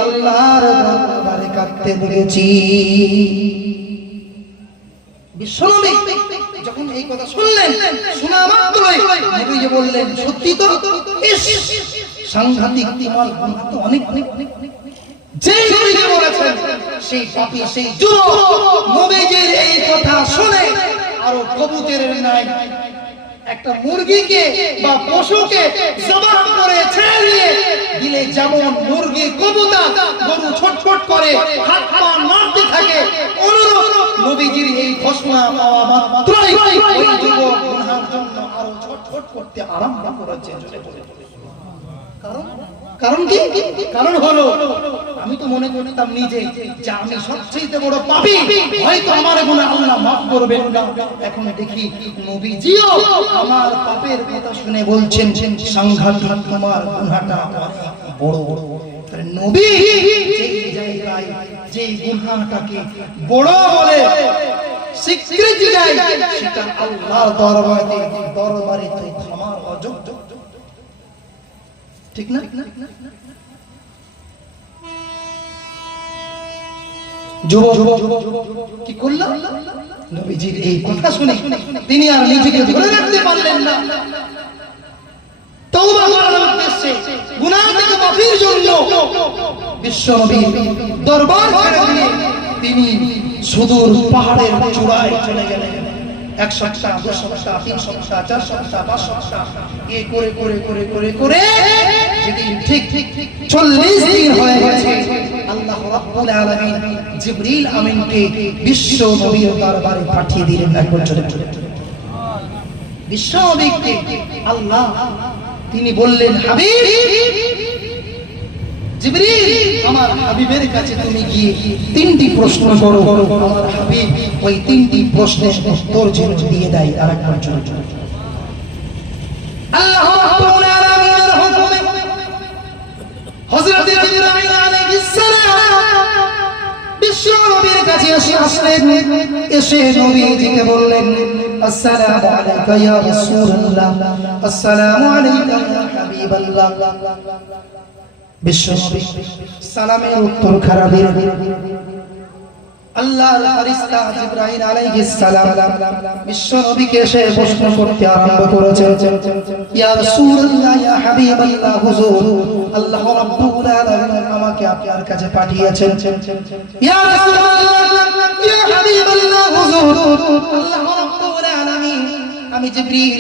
আল্লাহর দরবারে কাঁদতে লেগেছি। বিশ্বনবী যখন এই কথা শুনলেন, শোনা মাত্রই নবীজি বললেন, সত্যি তো, ইস সাংঘাতিক, তোমার গুনাহ তো অনেক অনেক অনেক। যেই নবীজি বলেছেন সেই পাপী, সেই যুবক নবীজির এই কথা শুনে আরো কবুতরের ন্যায় একটা মুরগিকে বা পশুকে জবাই করে ছেড়ে দিয়ে দিলে যেমন মুরগি, কবুতর, গরু ছটফট করে হাত পা নাড়তে থাকে, অনুরূপ নবীজির এই ঘোষণা পাওয়া মাত্রই ওই যুবক গুনাহের জন্য আরো ছটফট করতে আরম্ভ করেছে। কারণ কি? কারণ হলো আমি তো মনে করতাম নিজে যে আমি সবচেয়ে বড় পাপী, হয়তো আমার গুনাহ আল্লাহ মাফ করবেন না। এখন দেখি নবীজিও আমার পাপের কথা শুনে বলছেন, সাংঘাতিক, তোমার গুনাহটা বড় বড়। নবী যেই জায়গায় যেই গুনাহটাকে বড় বলে স্বীকৃতি দেয়, সেটা আল্লাহর দরবারে তো ক্ষমার অযোগ্য, ঠিক না? যুবক কি করলেন? নবীজির এই কথা শুনে তিনি আর নিজেকে ধরে রাখতে পারলেন না। তওবা করার উদ্দেশ্যে, গুনাহ থেকে মাফির জন্য বিশ্বনবী দরবার ছেড়ে দিয়ে তিনি সুদূর পাহাড়ের চূড়ায় চলে গেলেন। এক সপ্তাহ, 2 সপ্তাহ, 3 সপ্তাহ, 4 সপ্তাহ, 5 সপ্তাহ এই করে করে করে করে করে যেদিন ঠিক 40 দিন হয়ে গেছে, আল্লাহ রাব্বুল আলামিন জিবরিল আমিনকে বিশ্ব নবীর দরবারে পাঠিয়ে দিলেন। একবার চলে বিশ্ব নবীকে আল্লাহ তিনি বললেন, হাবিব জিবরিল, আমার হাবিবের কাছে তুমি গিয়ে 3টি প্রশ্ন করো। আমার হাবিব ওই 3টি প্রশ্নের উত্তর যেন দিয়ে দেয়। আর একবার চলে আল্লাহ রাব্বুল আলামিনের হুকুমে হযরত জিবরাইল আলাইহিস সালাম বিশ্ব নবীর কাছে আসলেন। এসে নবীজিকে বললেন, আসসালামু আলাইকা ইয়া রাসূলুল্লাহ, আসসালামু আলাইকা ইয়া হাবিবাল্লাহ। বিশ্ব নবী সালামের উত্তর খারাপ। আল্লাহর ফেরেশতা জিবরাইল আলাইহিস সালাম বিশ্ব নবীকে এসে প্রশ্ন করতে আরম্ভ করেছেন, ইয়া রাসূলুল্লাহ, ইয়া হাবিবাল্লাহ, হুজুর আল্লাহ রাব্বুল আলামিন আমাকে আপনার কাছে পাঠিয়েছেন। ইয়া রাসূলুল্লাহ, ইয়া হাবিবাল্লাহ, হুজুর আল্লাহ রাব্বুল আলামিন আমি জিবরিল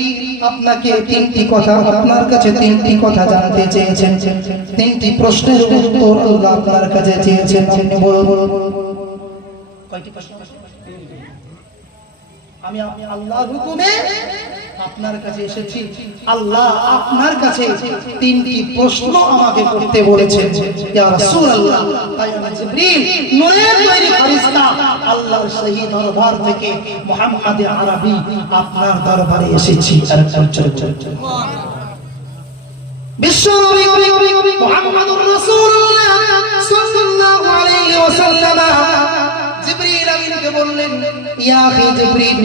আপনাকে 3টি কথা, আপনার কাছে 3টি কথা জানতে চেয়েছেন। 3টি প্রশ্নের উত্তর আল্লাহ আপনার কাছে চেয়েছেন। আপনি বলুন কয়টি প্রশ্ন? আমি আল্লাহর হুকুমে আপনার কাছে এসেছি। আল্লাহ আপনার কাছে 3টি প্রশ্ন আমাকে করতে বলেছেন। ইয়া রাসূলুল্লাহ, তাই আমি জিবরিল নূরের তৈরি ফেরেশতা আল্লাহর সহি দরবার থেকে মুহাম্মদ আরবি আপনার দরবারে এসেছি। বিশ্বনবী মুহাম্মদুর রাসূলুল্লাহ সাল্লাল্লাহু আলাইহি ওয়াসাল্লাম জিবরিল আমিনকে বললেন, ইয়া আখি জিবরিল,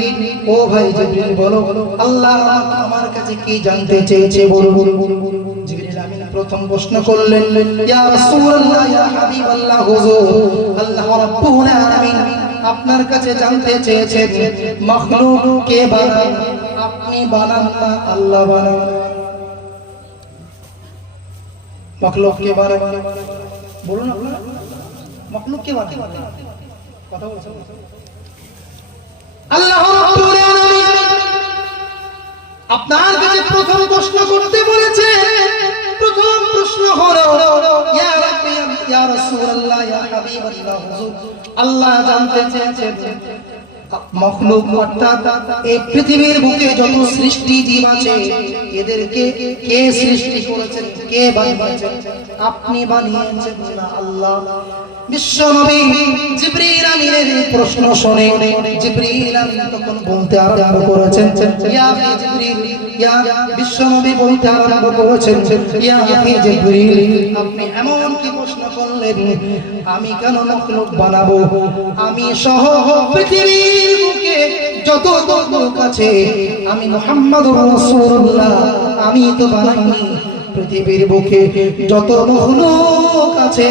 ও ভাই জিবরিল বলো আল্লাহ আমার কাছে কি জানতে চেয়েছে বলুন। জিবরিল আমিন প্রথম প্রশ্ন করলেন, ইয়া রাসূলুল্লাহ, ইয়া হাবিবাল্লাহ, হুজুর আল্লাহ রাব্বুল আলামিন আপনার কাছে জানতে চেয়েছেন মাখলুক কে বানান? আপনি বানান না আল্লাহ বানান? মাখলুক কে বানান বলুন আপনারা? মাখলুক কে বানান? কথা বলছেন? আল্লাহ রাব্বুল আলামিন আপনার কাছে প্রথম প্রশ্ন করতে বলেছে। প্রথম প্রশ্ন হলো, ইয়া রাব্বি ইয়া রাসূলুল্লাহ, ইয়া হাবিবাল্লাহ, হুজুর আল্লাহ জানতে চেয়েছেন মাখলুক অর্থাৎ এই পৃথিবীর বুকে যত সৃষ্টি জীব আছে এদেরকে কে সৃষ্টি করেছেন, কে বানিয়েছেন? আপনি বানিয়েছেন না আল্লাহ? বিশ্বনবী জিবরিল আমিনের প্রশ্ন শুনে জিবরিল আমিন তখন বলতে আরম্ভ করেছেন, ইয়া জিবরিল, ইয়া বিশ্বনবী বলতে আরম্ভ করেছেন, ইয়া জিবরিল আপনি এমন কি প্রশ্ন করলেন? আমি কেন মাখলুক বানাবো? আমি সহ পৃথিবীর বুকে যত লোক আছে আমি মুহাম্মদুর রাসূলুল্লাহ আমি তো বানাইনি। পৃথিবীর বুকে যত মখলুক আছে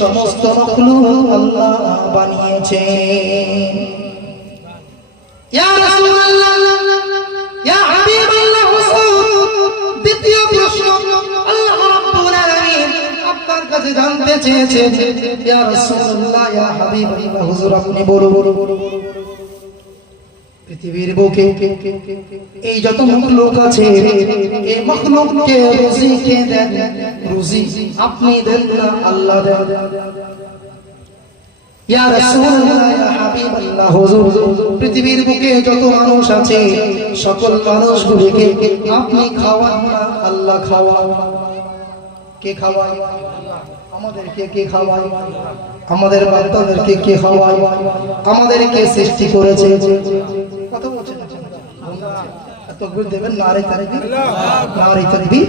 সমস্ত মখলুক আল্লাহ বানিয়েছেন। ইয়া রাসূলুল্লাহ, ইয়া হাবিবাল্লাহ, হুজুর দ্বিতীয় প্রশ্ন আল্লাহ রাব্বুল আলামিন আপনার কাছে জানতে চেয়েছেন, ইয়া রাসূলুল্লাহ, ইয়া হাবিবাল্লাহ, হুজুর আপনি বলুন পৃথিবীর বুকে এই যত মখলুক আছে এই মখলুককে রুজি কে দেন? রুজি আপনি দেন না আল্লাহ দেন। ইয়া রাসূলুল্লাহ, ইয়া হাবিবাল্লাহ, হুজুর পৃথিবীর বুকে যত মানুষ আছে সকল মানুষগুলোকে আপনি খাওয়ান না আল্লাহ খাওয়ান। কে খাওয়ায়? আমাদেরকে কে খাওয়ায়? আমাদের বাচ্চাদেরকে কে খাওয়ায়? আমাদেরকে সৃষ্টি করেছে। কথা বলছেন? তাকবীর দেবেন, নারে তাকবীর, নারে তাকবীর,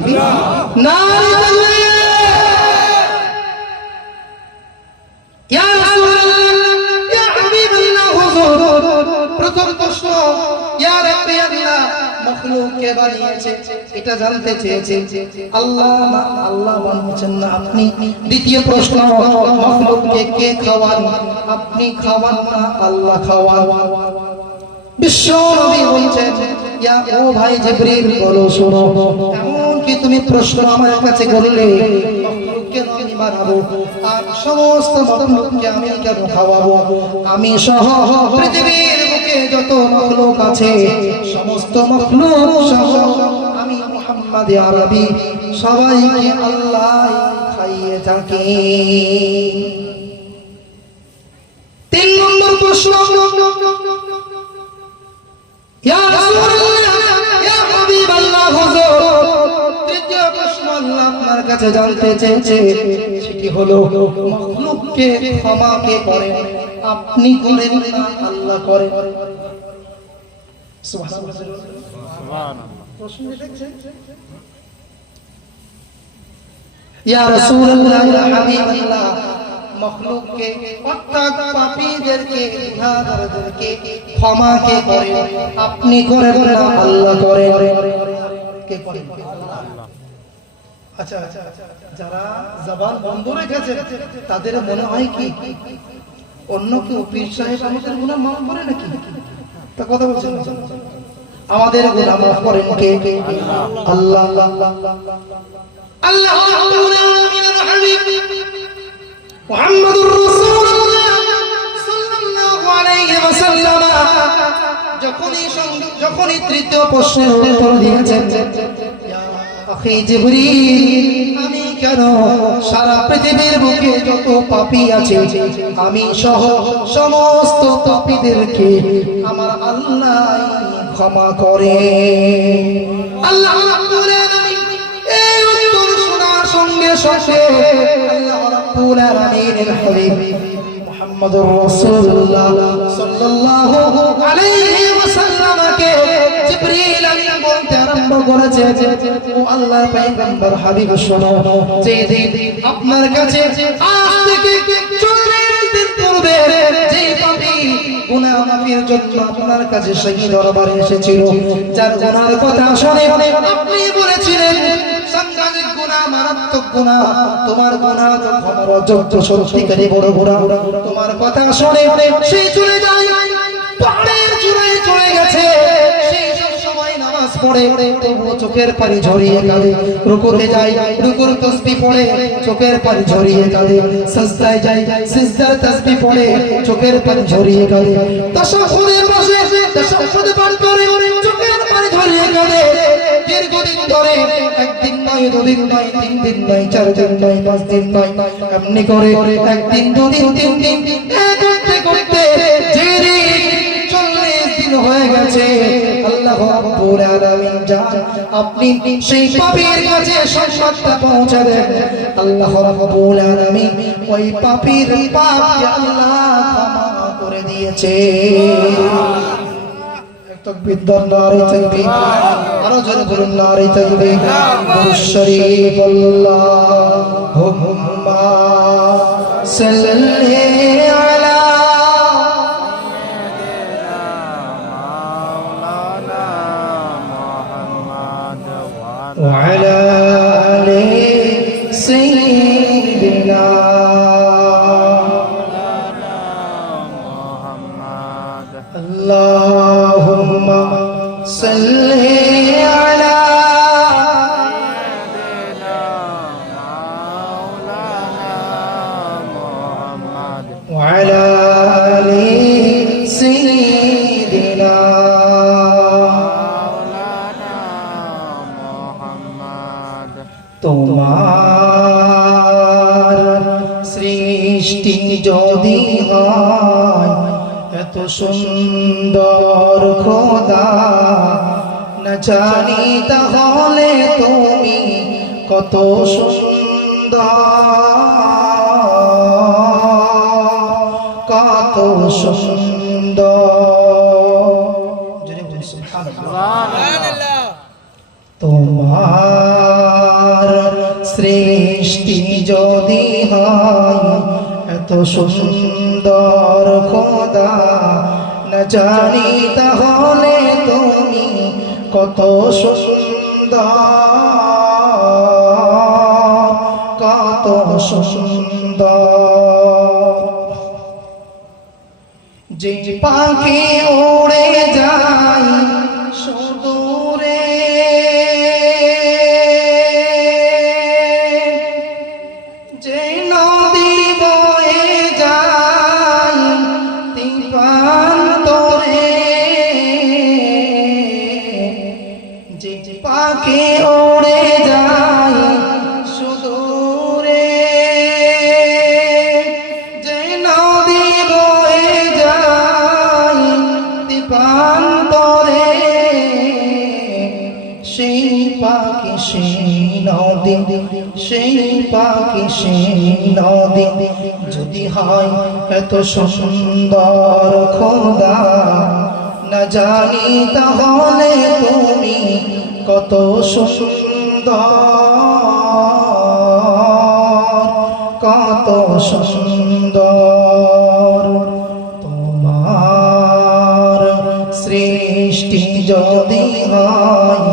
নারে তাকবীর। ইয়া রাসূলুল্লাহ, ইয়া হাবিবাল্লাহ, হুজুর প্রথম প্রশ্ন ইয়া রাব্বি আল্লাহ মখলুক কে বানিয়েছে এটা জানতে চেয়েছে আল্লাহ না আল্লাহ বানিয়েছেন না আপনি। দ্বিতীয় প্রশ্ন মখলুককে কে খাওয়ান? আপনি খাওয়ান না আল্লাহ খাওয়ান। বিশ্ব নবী বলছেন, ইয়া ও ভাই জিবরিল বলো শোনো, এমন কি তুমি প্রশ্ন আমার কাছে করলে মখলুককে আমি বানাবো আর সমস্ত মখলুককে আমি কেন খাওয়াবো? আমি সহ পৃথিবীর বুকে যত মখলুক আছে সমস্ত মখলুক সহ আমি মুহাম্মদ আরবি সবাইকে আল্লাহ খাইয়ে থাকে। 3 নম্বর প্রশ্ন, ইয়া রাসূলুল্লাহ ইয়া হাবিবাল্লাহ হুজুর, তৃতীয় প্রশ্ন আল্লাহ আপনার কাছে জানতে চেয়েছে, সেটি হলো মখলুককে ক্ষমা কে করেন? আপনি করেন না আল্লাহ করেন? সুবহানাল্লাহ সুবহানাল্লাহ। প্রশ্ন দেখছেন? ইয়া রাসূলুল্লাহ ইয়া হাবিবাল্লাহ, মখলুককে অর্থাৎ পাপীদেরকে গুনাহগারদেরকে ক্ষমা কে করে? আপনি করেন না আল্লাহ করেন? কে করেন? আল্লাহ। আচ্ছা, যারা জবান বন্ধ রেখেছে তাদের মনে হয় কি অন্য কেউ পীর সাহেব আমাদের গুনাহ মাফ করে নাকি? তা কথা বলছেন না। আমাদের গুনাহ মাফ করেন কে? আল্লাহ। আল্লাহ রাব্বুল আলামিনের হাবিব মুহাম্মদুর রাসূলুল্লাহ সাল্লাল্লাহু আলাইহি ওয়াসাল্লাম যখনই তৃতীয় প্রশ্নের উত্তর দিয়েছেন, আখি জিবরিল, আমি কেন সারা পৃথিবীর বুকে যত পাপী আছে আমি সহ সমস্ত পাপীদেরকে আমার আল্লাহ ক্ষমা করে। আল্লাহ রাব্বুল আলামিন এই উত্তর শোনার সঙ্গে সঙ্গে আল্লাহ রাব্বুল আলামিনের হাবিব মুহাম্মদুর রাসূলুল্লাহ সাল্লাল্লাহু আলাইহি ওয়াসাল্লামকে জিবরিল আমিন বলতে আরম্ভ করেছে, ও আল্লাহর পয়গম্বর হাবিব শোনো, যে দিন আপনার কাছে আজ থেকে 40 দিন পূর্বে যে পাপী গুনাহ মাফের জন্য আপনার কাছে সেই দরবারে এসেছিল, যার গুনাহের কথা শুনে আপনি বলেছিলেন সাংঘাতিক গুনাহ, মারাত্মক গুনাহ, তোমার গুনাহ তো ক্ষমার অযোগ্য, সত্যিকারী বড় গুনাহ, তোমার কথা শুনে সে চলে যায়, পাহাড়ের চূড়ায় চলে গেছে, সেই সব সময় নামাজ পড়ে তবুও চোখের পানি ঝরিয়ে কাঁদে, রুকুতে যায় রুকুর তাসবিহ পড়ে চোখের পানি ঝরিয়ে কাঁদে, সিজদায় যায় সিজদার তাসবিহ পড়ে চোখের পানি ঝরিয়ে কাঁদে, তাশাহুদে বসে তাশাহুদ পাঠ করে চোখের পানি ঝরিয়ে কাঁদে। দীর্ঘদিন ধরে একদিন নয়, দুদিন নয়, 3 দিন নয়, 4 দিন নয়, 5 দিন নয়, এমনি করে একদিন, 2 দিন, 3 দিন করতে করতে যে 40 দিন হয়ে গেছে, আল্লাহ রাব্বুল আলামিন জান আপনি সেই পাপীর কাছে সংবাদটা পৌঁছে দেন, আল্লাহ রাব্বুল আলামিন ওই পাপীর পাপকে আল্লাহ ক্ষমা করে দিয়েছে। তাকবীর, নারে তাকবীর, আরো জোরে বলুন নারে তাকবীর। দুরূদ শরীফ আল্লাহুম্মা সাল্লি আলা মাওলানা মুহাম্মদ ওয়া আলা আলি সাইয়্যিদিনা মুহাম্মদ। আল্লাহুম্মা সাল্লি আলা সাইয়্যিদিনা মাওলানা মুহাম্মদ ওয়া আলা আলি সাইয়্যিদিনা মাওলানা মুহাম্মদ। তোমার সৃষ্টি যদি হয় এত সুন্দর খোদা, না জানি তাহলে তুমি কত সুন্দর, কত সুন্দর। সুবহানাল্লাহ। তোমার সৃষ্টি যদি হয় এত সুন্দর খোদা, না জানি তাহলে তুমি কত সুন্দর, কত সুন্দর। যে পাখি উড়ে যায় সুদূরে, যে নদী বয়ে যায় দিবান্তরে, সেই নদী, সেই পাখি সেই নদী যদি হয় এত সুন্দর খোদা, না জানি তাহলে তুমি কত সুন্দর, কত সুন্দর। তোমার সৃষ্টি যদি হয়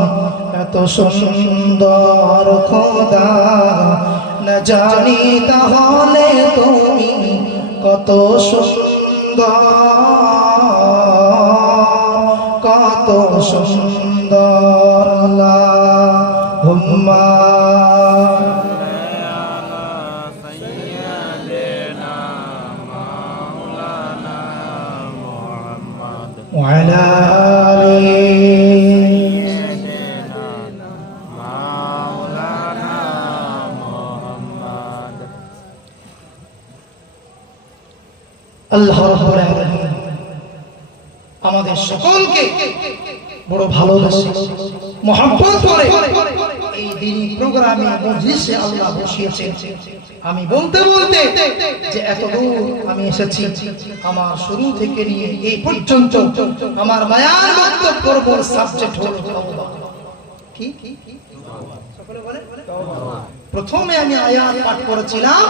এত সুন্দর খোদা, না জানি তাহলে তুমি কত সুন্দর, কত সুন্দর। আল্লাহুম্মা وعلى আল্লাহ রাব্বুল আলামিন আমাদের সকলকে বড় ভালোবাসে, মহব্বত করে এই দ্বীনি প্রোগ্রামে মজলিসে আল্লাহ বসিয়েছেন। আমি বলতে বলতে যে এত দূর আমি এসেছি, আমার শুরু থেকে নিয়ে এই পর্যন্ত আমার মায়ার বক্তব্যের সাবজেক্ট হলো তওবা। কি সকলে বলে তওবা। প্রথমে আমি আয়াত পাঠ করেছিলাম,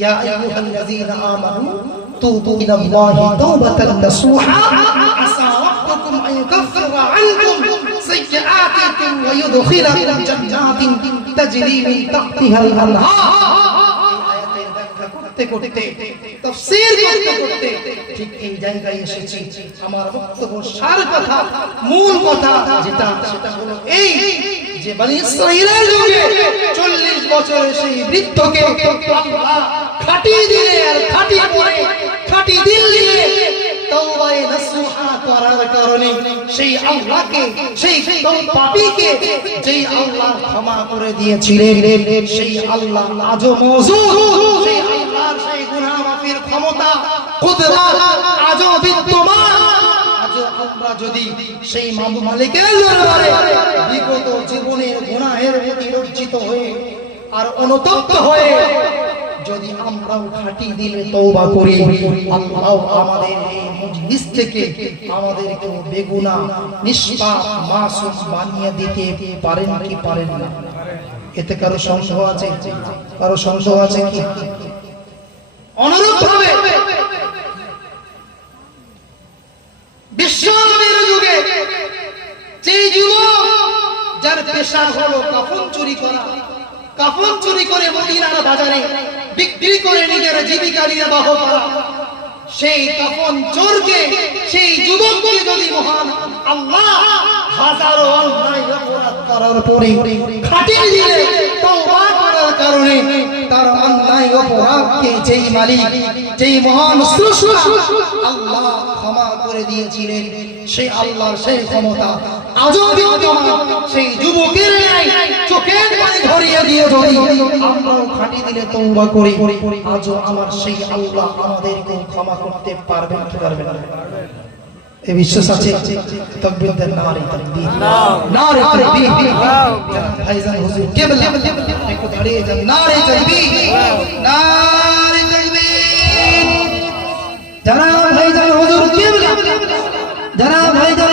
ইয়া আইয়ুহাল্লাযীনা আমানু তুবু ইলাল্লাহি তাওবাতান নাসুহা আসা রাব্বুকুম আন ইউকাফফিরা আনকুম সাইয়্যাতিকুম ওয়া ইউদখিলাকুম জান্নাতিন তাজরি মিন তাহতিহাল আনহার। আয়াতের ব্যাখ্যা করতে করতে, তাফসীর করতে করতে ঠিক এই জায়গায় এসেছি। আমার বক্তব্য সার কথা, মূল কথা যেটা, সেটা হলো এই যে বনি ইসরাঈলের যুগে 40 বছরের সেই বৃদ্ধকে আল্লাহ খাঁটি দিলে আর খাঁটি পরে খাঁটি দিল দিয়ে তওবায়ে নাসুহা করার কারণে সেই আল্লাহকে, সেই পাপীকে যেই আল্লাহ ক্ষমা করে দিয়েছিলেন, সেই আল্লাহ আজও মওজুদ। সেই আল্লাহর সেই গুনাহ মাফির ক্ষমতা, কুদরত আজও বিদ্যমান। আজও আমরা যদি সেই মালিকের দরবারে বিগত জীবনের গুনাহের প্রতি লজ্জিত হয়ে আর অনুতপ্ত হয়ে যদি আমরাও খাঁটি দিলে তওবা করি, আল্লাহ আমাদের এই মজলিস থেকে আমাদেরকে বেগুনাহ নিষ্পাপ মাসুম বানিয়ে দিতে পারেন কি পারেন না? এতে কারো সন্দেহ আছে? কারো সন্দেহ আছে কি? অনুরূপভাবে বিশ্বনবীর যুগে যে যুবক যার পেশা হলো কাফন চুরি করা, কাফন চুরি করে মদিনার বাজারে বিক্রি করে নিজের জীবিকা নির্বাহ করা, সেই কাফন চোরকে, সেই যুবককে যদি মহান আল্লাহ হাজারো অন্যায় অপরাধ করার পরে খাঁটি দিলে তওবা করার কারণে তার অন্যায় অপরাধকে যেই মালিক, যেই মহান স্রষ্টা আল্লাহ ক্ষমা করে দিয়েছিলেন, সেই আল্লাহর সেই ক্ষমতা আজও বিদ্যমান। সেই যুবকের ন্যায় চোখের পানি ধরিয়ে দিয়ে যদি আমরাও খাঁটি দিলে তওবা করি, আজও আমার সেই আল্লাহ আমাদেরকে ক্ষমা করতে পারবেন কি পারবেন না? এই বিশ্বাস আছে? তাকবীর দেন, নারে তাকবীর, নারে তাকবীর। ভাইজান হুজুর কেবলা একটু দাঁড়িয়ে যান, নারে তাকবীর, নারে তাকবীর। যারা ভাইজান হুজুর কেবলা, যারা ভাইজান